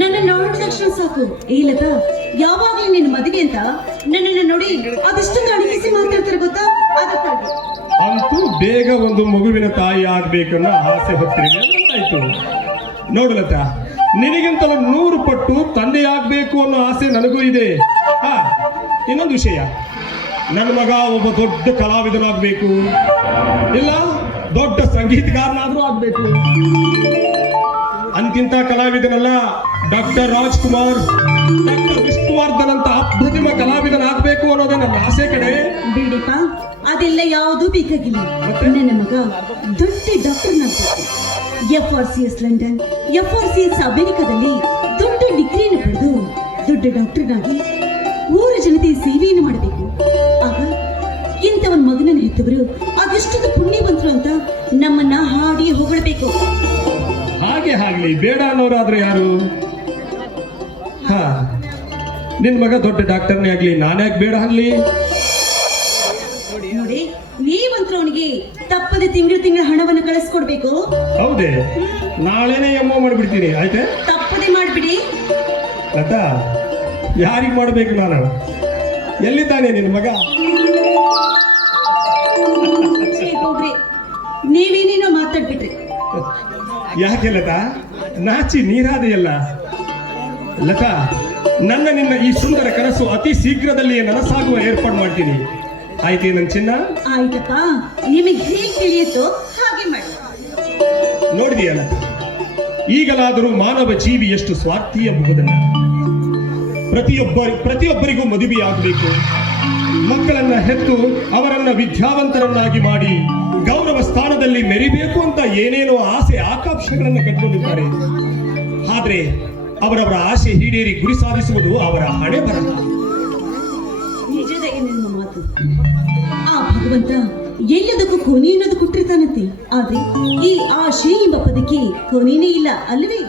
ನನ್ನ ನೋಡಿದ ತಕ್ಷಣ ಸಾಕು, ಏ ಲತಾ, ಯಾವಾಗ್ಲೂ ನಿನ್ನ ಮದುವೆ ಅಂತ ನನ್ನನ್ನು ನೋಡಿ ಅದೆಷ್ಟೊಂದು ಅಣಗಿಸಿ ಮಾತಾಡ್ತಾರೆ ಗೊತ್ತಾ? ಅದಕ್ಕಾಗಿ ಅಂತೂ ಬೇಗ ಒಂದು ಮಗುವಿನ ತಾಯಿ ಆಗ್ಬೇಕನ್ನೋ ಆಸೆ ಹೊತ್ತಿರಿಗೆ ಅಂತಾಯ್ತು. ನೋಡು ಲತಾ, ನಿನಗಿಂತಲೂ 100 ಪಟ್ಟು ತಂದೆ ಆಗ್ಬೇಕು ಅನ್ನೋ ಆಸೆ ನನಗೂ ಇದೆ. ಹಾ, ಇನ್ನೊಂದು ವಿಷಯ, ನನ್ನ ಮಗ ಒಬ್ಬ ದೊಡ್ಡ ಕಲಾವಿದನಾಗ್ಬೇಕು, ಇಲ್ಲ ದೊಡ್ಡ ಸಂಗೀತಗಾರನಾದ್ರೂ ಆಗ್ಬೇಕು. ಅಂತಿಂತ ಕಲಾವಿದನಲ್ಲ, ಡಾಕ್ಟರ್ ರಾಜ್ಕುಮಾರ್, ಡಾಕ್ಟರ್ ವಿಷ್ಣುವರ್ಧನ್ ಅಂತ ಅಪ್ರತಿಮ ಕಲಾವಿದನಾಗ್ಬೇಕು ಅನ್ನೋದೇ ನನ್ನ ಆಸೆ ಕಡೆ. ಬೇಡಪ್ಪ, ಅದೆಲ್ಲ ಯಾವುದೂ ಬೇಕಾಗಿಲ್ಲ. ನನ್ನ ಮಗ ದೊಡ್ಡ ಡಾಕ್ಟರ್ನಾಗಬೇಕು. FRCS ಲಂಡನ್, FRCS ಅಮೆರಿಕದಲ್ಲಿ ದೊಡ್ಡ ಡಿಗ್ರಿಯನ್ನು ಪಡೆದು ದೊಡ್ಡ ಡಾಕ್ಟರ್ನಾಗಿ ಊರ ಜನತೆ ಸೇವೆಯನ್ನು ಮಾಡಬೇಕು. ಆಗ ಇಂಥವನ್ ಮಗನನ್ನು ಹೆತ್ತವರು ಅದೆಷ್ಟೊಂದು ಪುಣ್ಯವಂತರು ಅಂತ ನಮ್ಮನ್ನ ಹಾಡಿ ಹೊಗಳಬೇಕು. ಹಾಗೆ ಆಗ್ಲಿ, ಬೇಡ ಅನ್ನೋರಾದ್ರೆ ಯಾರು? ಹಾ, ನಿನ್ ಮಗ ದೊಡ್ಡ ಡಾಕ್ಟರ್ನೇ ಆಗ್ಲಿ, ನಾನ್ಯಾಕೆ ಬೇಡ ಆಗ್ಲಿ? ನೋಡಿ, ನೀವಂತರೂ ಅವನಿಗೆ ತಪ್ಪದೆ ತಿಂಗಳ ಹಣವನ್ನು ಕಳಿಸ್ಕೊಡ್ಬೇಕು. ಹೌದೇ? ನಾಳೆನೇ ಎಮ್ಮೋ ಮಾಡ್ಬಿಡ್ತೀನಿ, ಆಯ್ತೆ? ತಪ್ಪದೆ ಮಾಡ್ಬಿಡಿ. ಲತಾ, ಯಾರಿಗೆ ಮಾಡ್ಬೇಕು ನಾನು? ಎಲ್ಲಿದ್ದಾನೆ ನಿನ್ ಮಗ? ಛೇ, ಹೋಗ್ರಿ, ನೀವೇನೇನೋ ಮಾತಾಡ್ಬಿಟ್ರಿ. ಯಾಕೆ ಲತಾ, ನಾಚಿ ನೀರಾದೆಯಲ್ಲ? ಲತಾ, ನಿನ್ನ ಈ ಸುಂದರ ಕನಸು ಅತಿ ಶೀಘ್ರದಲ್ಲಿಯೇ ನನಸಾಗುವ ಏರ್ಪಾಡು ಮಾಡ್ತೀನಿ, ಆಯ್ತೇ ನನ್ ಚಿನ್ನ? ಆಯ್ತಪ್ಪ, ನಿಮಗೆ ಹೇಗೆ ತಿಳಿಯುತ್ತೋ ಹಾಗೆ ಮಾಡಿ. ನೋಡಿದೆಯಲ್ಲ, ಈಗಲಾದರೂ ಮಾನವ ಜೀವಿ ಎಷ್ಟು ಸ್ವಾರ್ಥಿ ಎಂಬುದನ್ನ. ಪ್ರತಿಯೊಬ್ಬರಿಗೂ ಮದುವೆಯಾಗಬೇಕು, ಮಕ್ಕಳನ್ನ ಹೆತ್ತು ಅವರನ್ನ ವಿದ್ಯಾವಂತರನ್ನಾಗಿ ಮಾಡಿ ಗೌರವ ಸ್ಥಾನದಲ್ಲಿ ಮೆರಿಬೇಕು ಅಂತ ಏನೇನೋ ಆಸೆ ಆಕಾಂಕ್ಷೆಗಳನ್ನು ಕಟ್ಕೊಂಡಿದ್ದಾರೆ. ಆದ್ರೆ ಅವರವರ ಆಸೆ ಈಡೇರಿ ಗುರಿ ಸಾಧಿಸುವುದು ಅವರ ಹಣೆ ಬರಹ. ನಿಜದ ನಿಮ್ಮ ಮಾತು. ಆ ಭಗವಂತ ಎಲ್ಲದಕ್ಕೂ ಕೊನೆ ಅನ್ನೋದು ಕೊಟ್ಟಿರ್ತಾನಂತೆ. ಆದ್ರೆ ಈ ಆಶೆ ಎಂಬ ಪದಕ್ಕೆ ಕೊನೆನೇ ಇಲ್ಲ ಅಲ್ವೇ?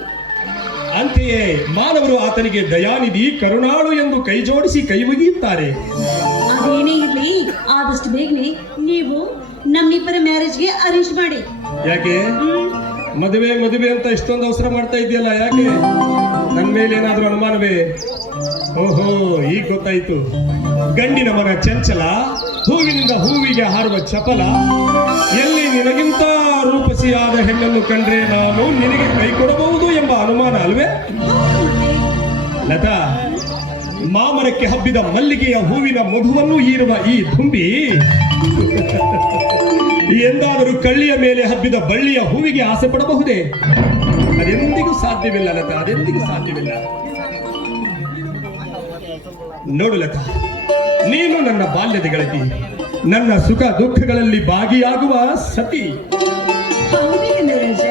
ಅಂತೆಯೇ ಮಾನವರು ಆತನಿಗೆ ದಯಾನಿಧಿ, ಕರುಣಾಳು ಎಂದು ಕೈ ಜೋಡಿಸಿ ಕೈ ಮುಗಿಯುತ್ತಾರೆ. ಅದೇನೇ ಇರ್ಲಿ, ಆದಷ್ಟು ಬೇಗನೆ ನೀವು ನಮ್ಮಿಬ್ಬರ ಮ್ಯಾರೇಜ್ಗೆ ಅರೇಂಜ್ ಮಾಡಿ. ಯಾಕೆ ಮದುವೆ ಅಂತ ಇಷ್ಟೊಂದು ಅವಸರ ಮಾಡ್ತಾ ಇದೆಯಲ್ಲ? ಯಾಕೆ? ನನ್ನ ಮೇಲೆ ಏನಾದ್ರೂ ಅನುಮಾನವೇ? ಓಹೋ, ಈಗ ಗೊತ್ತಾಯ್ತು. ಗಂಡಿನ ಮನ ಚಂಚಲ, ಹೂವಿನಿಂದ ಹೂವಿಗೆ ಹಾರುವ ಚಪಲ. ಎಲ್ಲಿ ನಿನಗಿಂತ ರೂಪಸಿಯಾದ ಹೆಣ್ಣನ್ನು ಕಂಡ್ರೆ ನಾನು ನಿನಗೆ ಕೈ ಕೊಡಬಹುದು ಎಂಬ ಅನುಮಾನ ಅಲ್ವೇ? ಲತಾ, ಮಾಮರಕ್ಕೆ ಹಬ್ಬಿದ ಮಲ್ಲಿಗೆಯ ಹೂವಿನ ಮಧುವನ್ನು ಹೀರುವ ಈ ದುಂಬಿ ಎಂದಾದರೂ ಕಳ್ಳಿಯ ಮೇಲೆ ಹಬ್ಬಿದ ಬಳ್ಳಿಯ ಹೂವಿಗೆ ಆಸೆ ಪಡಬಹುದೇ? ಅದೆಂದಿಗೂ ಸಾಧ್ಯವಿಲ್ಲ ಲತಾ, ಅದೆಂದಿಗೂ ಸಾಧ್ಯವಿಲ್ಲ. ನೋಡು ಲತಾ, ನೀನು ನನ್ನ ಬಾಲ್ಯದ ಗೆಳತಿ, ನನ್ನ ಸುಖ ದುಃಖಗಳಲ್ಲಿ ಭಾಗಿಯಾಗುವ ಸತಿ. ಹೌದೇನು ರಾಜ?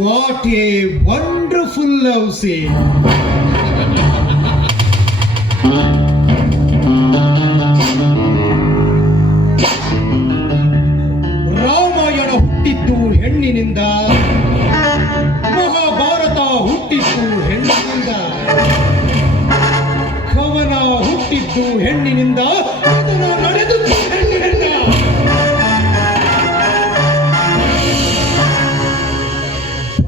What a wonderful love scene. Ramayana ಹುಟ್ಟಿದ್ದು ಹೆಣ್ಣಿನಿಂದ, ಮಹಾಭಾರತ ಹುಟ್ಟಿದ್ದು ಹೆಣ್ಣಿನಿಂದ, ಕವನ ಹುಟ್ಟಿದ್ದು ಹೆಣ್ಣಿನಿಂದ, ಕದನ ನಡೆದದ್ದು ಹೆಣ್ಣಿನಿಂದ.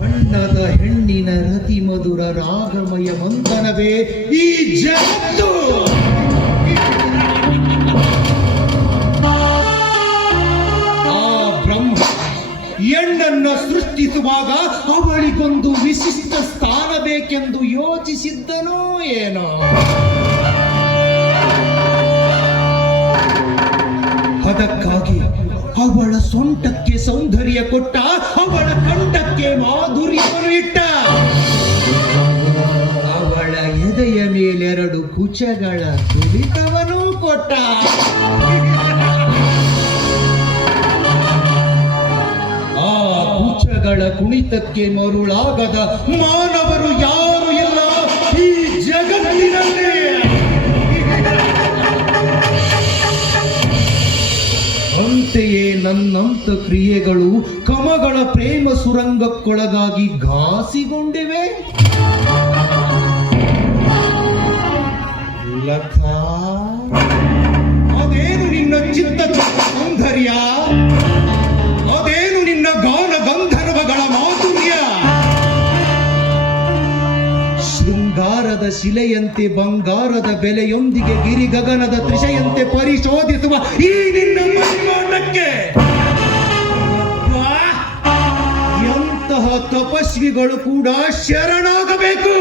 ಬಣ್ಣದ ಹೆಣ್ಣಿನ ರತಿ ಮಧುರ ರಾಗಮಯ ಮಂಥನವೇ ಈ ಜಗತ್ತು. ಆ ಬ್ರಹ್ಮ ಹೆಣ್ಣನ್ನ ಸೃಷ್ಟಿಸುವಾಗ ಅವಳಿಗೊಂದು ವಿಶಿಷ್ಟ ಸ್ಥಾನ ಬೇಕೆಂದು ಯೋಚಿಸಿದ್ದನೋ ಏನೋ. ಅದಕ್ಕಾಗಿ ಅವಳ ಸೊಂಟಕ್ಕೆ ಸೌಂದರ್ಯ ಕೊಟ್ಟ, ಅವಳ ಕಂಠಕ್ಕೆ ಮಾಧುರ್ಯವನ್ನು ಇಟ್ಟ, ಅವಳ ಎದೆಯ ಮೇಲೆರಡು ಕುಚಗಳ ತುಳಿತವನ್ನೂ ಕೊಟ್ಟ. ಆ ಕುಚಗಳ ಕುಣಿತಕ್ಕೆ ಮರುಳಾಗದ ಮಾನವರು ಯಾರು ಇಲ್ಲ ಈ ಜಗತ್ತಿನಲ್ಲಿ. ಅಂತೆಯೇ ನನ್ನಂತ ಕ್ರಿಯೆಗಳು ಕಮಗಳ ಪ್ರೇಮ ಸುರಂಗಕ್ಕೊಳಗಾಗಿ ಘಾಸಿಗೊಂಡಿವೆ. ಲತಾ, ಅದೇನು ನಿನ್ನ ಚಿತ್ತ ಸೌಂದರ್ಯ, ಅದೇನು ನಿನ್ನ ಗಾನ ಗಂಧರ್ವಗಳ ಮಾಧುರ್ಯ. ಶೃಂಗಾರದ ಶಿಲೆಯಂತೆ ಬಂಗಾರದ ಬೆಲೆಯೊಂದಿಗೆ ಗಿರಿಗಗನದ ತ್ರಿಷೆಯಂತೆ ಪರಿಶೋಧಿಸುವ ಈ ನಿನ್ನ ಮೈಮಾಟಕ್ಕೆ ಎಂತಹ ತಪಸ್ವಿಗಳು ಕೂಡ ಶರಣಾಗಬೇಕು.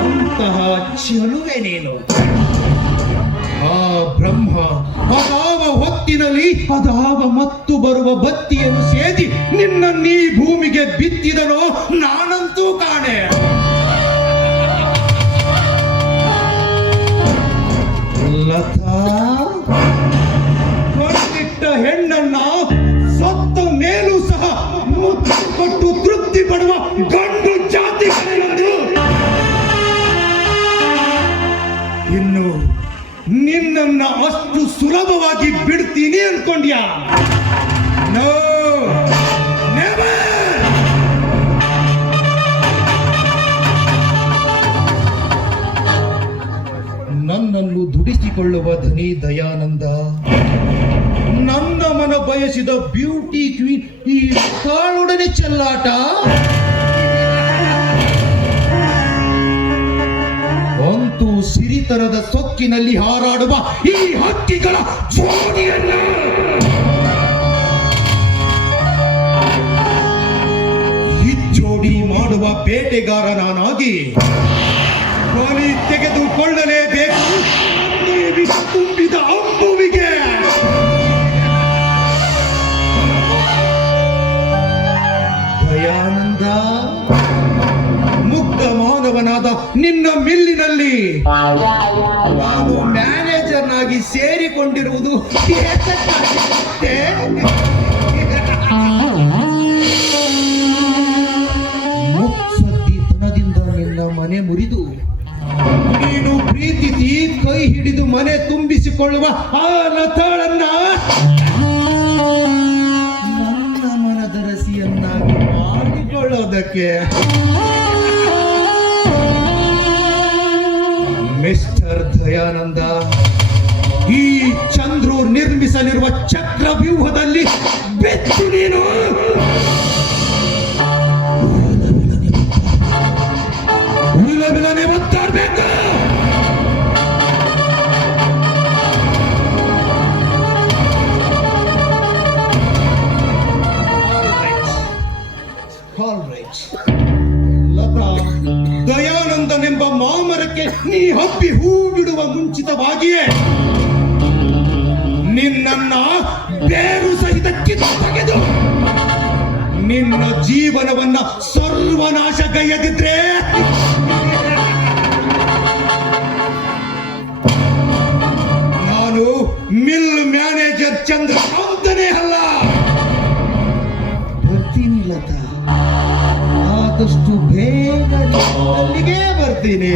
ಅಂತಹ ಚೆಲುವೆ ನೀನು. ಆ ಬ್ರಹ್ಮ ಅದಾವ ಹೊತ್ತಿನಲ್ಲಿ ಅದಾವ ಮತ್ತು ಬರುವ ಬತ್ತಿಯನ್ನು ಸೇದಿ ನಿನ್ನನ್ನೀ ಭೂಮಿಗೆ ಬಿತ್ತಿದನೋ ನಾನಂತೂ ಕಾಣೆ. ಲತಾ, ಕಣ್ಣಿಟ್ಟ ಹೆಣ್ಣನ್ನ ಸತ್ತ ಮೇಲೂ ಸಹ ಮುತ್ತು ಕೊಟ್ಟು ತೃಪ್ತಿ ಪಡುವ ಗಂಡು ಜಾತಿ. ಇನ್ನು ನಿನ್ನನ್ನ ಅಷ್ಟು ಸುಲಭವಾಗಿ ಬಿಡ್ತೀನಿ ಅನ್ಕೊಂಡ್ಯಾ? No, never. ನನ್ನನ್ನು ದುಡಿಸಿಕೊಳ್ಳುವ ಧನಿ ದಯಾನಂದ, ನನ್ನ ಮನ ಬಯಸಿದ ಬ್ಯೂಟಿ ಕ್ವೀನ್ ಈ ತಾಳೊಡನೆ ಚೆಲ್ಲಾಟ. ಅಂತೂ ಸಿರಿತನದ ಸೊಕ್ಕಿನಲ್ಲಿ ಹಾರಾಡುವ ಈ ಹಕ್ಕಿಗಳ ಜೋಡಿಯನ್ನು ಹಿಜ್ಜೋಡಿ ಮಾಡುವ ಬೇಟೆಗಾರ ನಾನಾಗಿ ಬಲಿ ತೆಗೆದುಕೊಳ್ಳಲೇಬೇಕು ವಿಷ ತುಂಬಿದ ಅಂಬುವಿಗೆ. ದಯಾನಂದ, ಮುಗ್ಧ ಮಾನವನಾದ ನಿನ್ನ ಮಿಲ್ಲಿನಲ್ಲಿ ನಾನು ಮ್ಯಾನೇಜರ್ನಾಗಿ ಸೇರಿಕೊಂಡಿರುವುದು ಏತಕ್ಕಾಗಿ? ಎನಿಸಿಕೊಳ್ಳುವ ಆ ಲತಾಳನ್ನ ನನ್ನ ಮನದರಸಿಯನ್ನಾಗಿ ಮಾಡಿಕೊಳ್ಳೋದಕ್ಕೆ ಮಿಸ್ಟರ್ ದಯಾನಂದ, ಈ ಚಂದ್ರು ನಿರ್ಮಿಸಲಿರುವ ಚಕ್ರವ್ಯೂಹದಲ್ಲಿ ಬೆಚ್ಚು ನೀನು ವಿಲವಿಲನೆ ಒತ್ತಾಡಬೇಕು. ಲತಾ, ದಯಾನಂದನೆಂಬ ಮಾಮರಕ್ಕೆ ನೀ ಹಬ್ಬಿ ಹೂ ಬಿಡುವ ಮುಂಚಿತವಾಗಿಯೇ ನಿನ್ನನ್ನ ಬೇರು ಸಹಿತ ಕಿತ್ತೊಗೆದು ನಿನ್ನ ಜೀವನವನ್ನ ಸರ್ವನಾಶಗೈಯದಿದ್ರೆ ನಾನು ಮಿಲ್ ಮ್ಯಾನೇಜರ್ ಚಂದ್ರಕಾಂತನೇ ಅಲ್ಲ. ಬರ್ತೀನಿ ಲತಾ, ಆದಷ್ಟು ಬೇಗ ಅಲ್ಲಿಗೆ ಬರ್ತೀನಿ.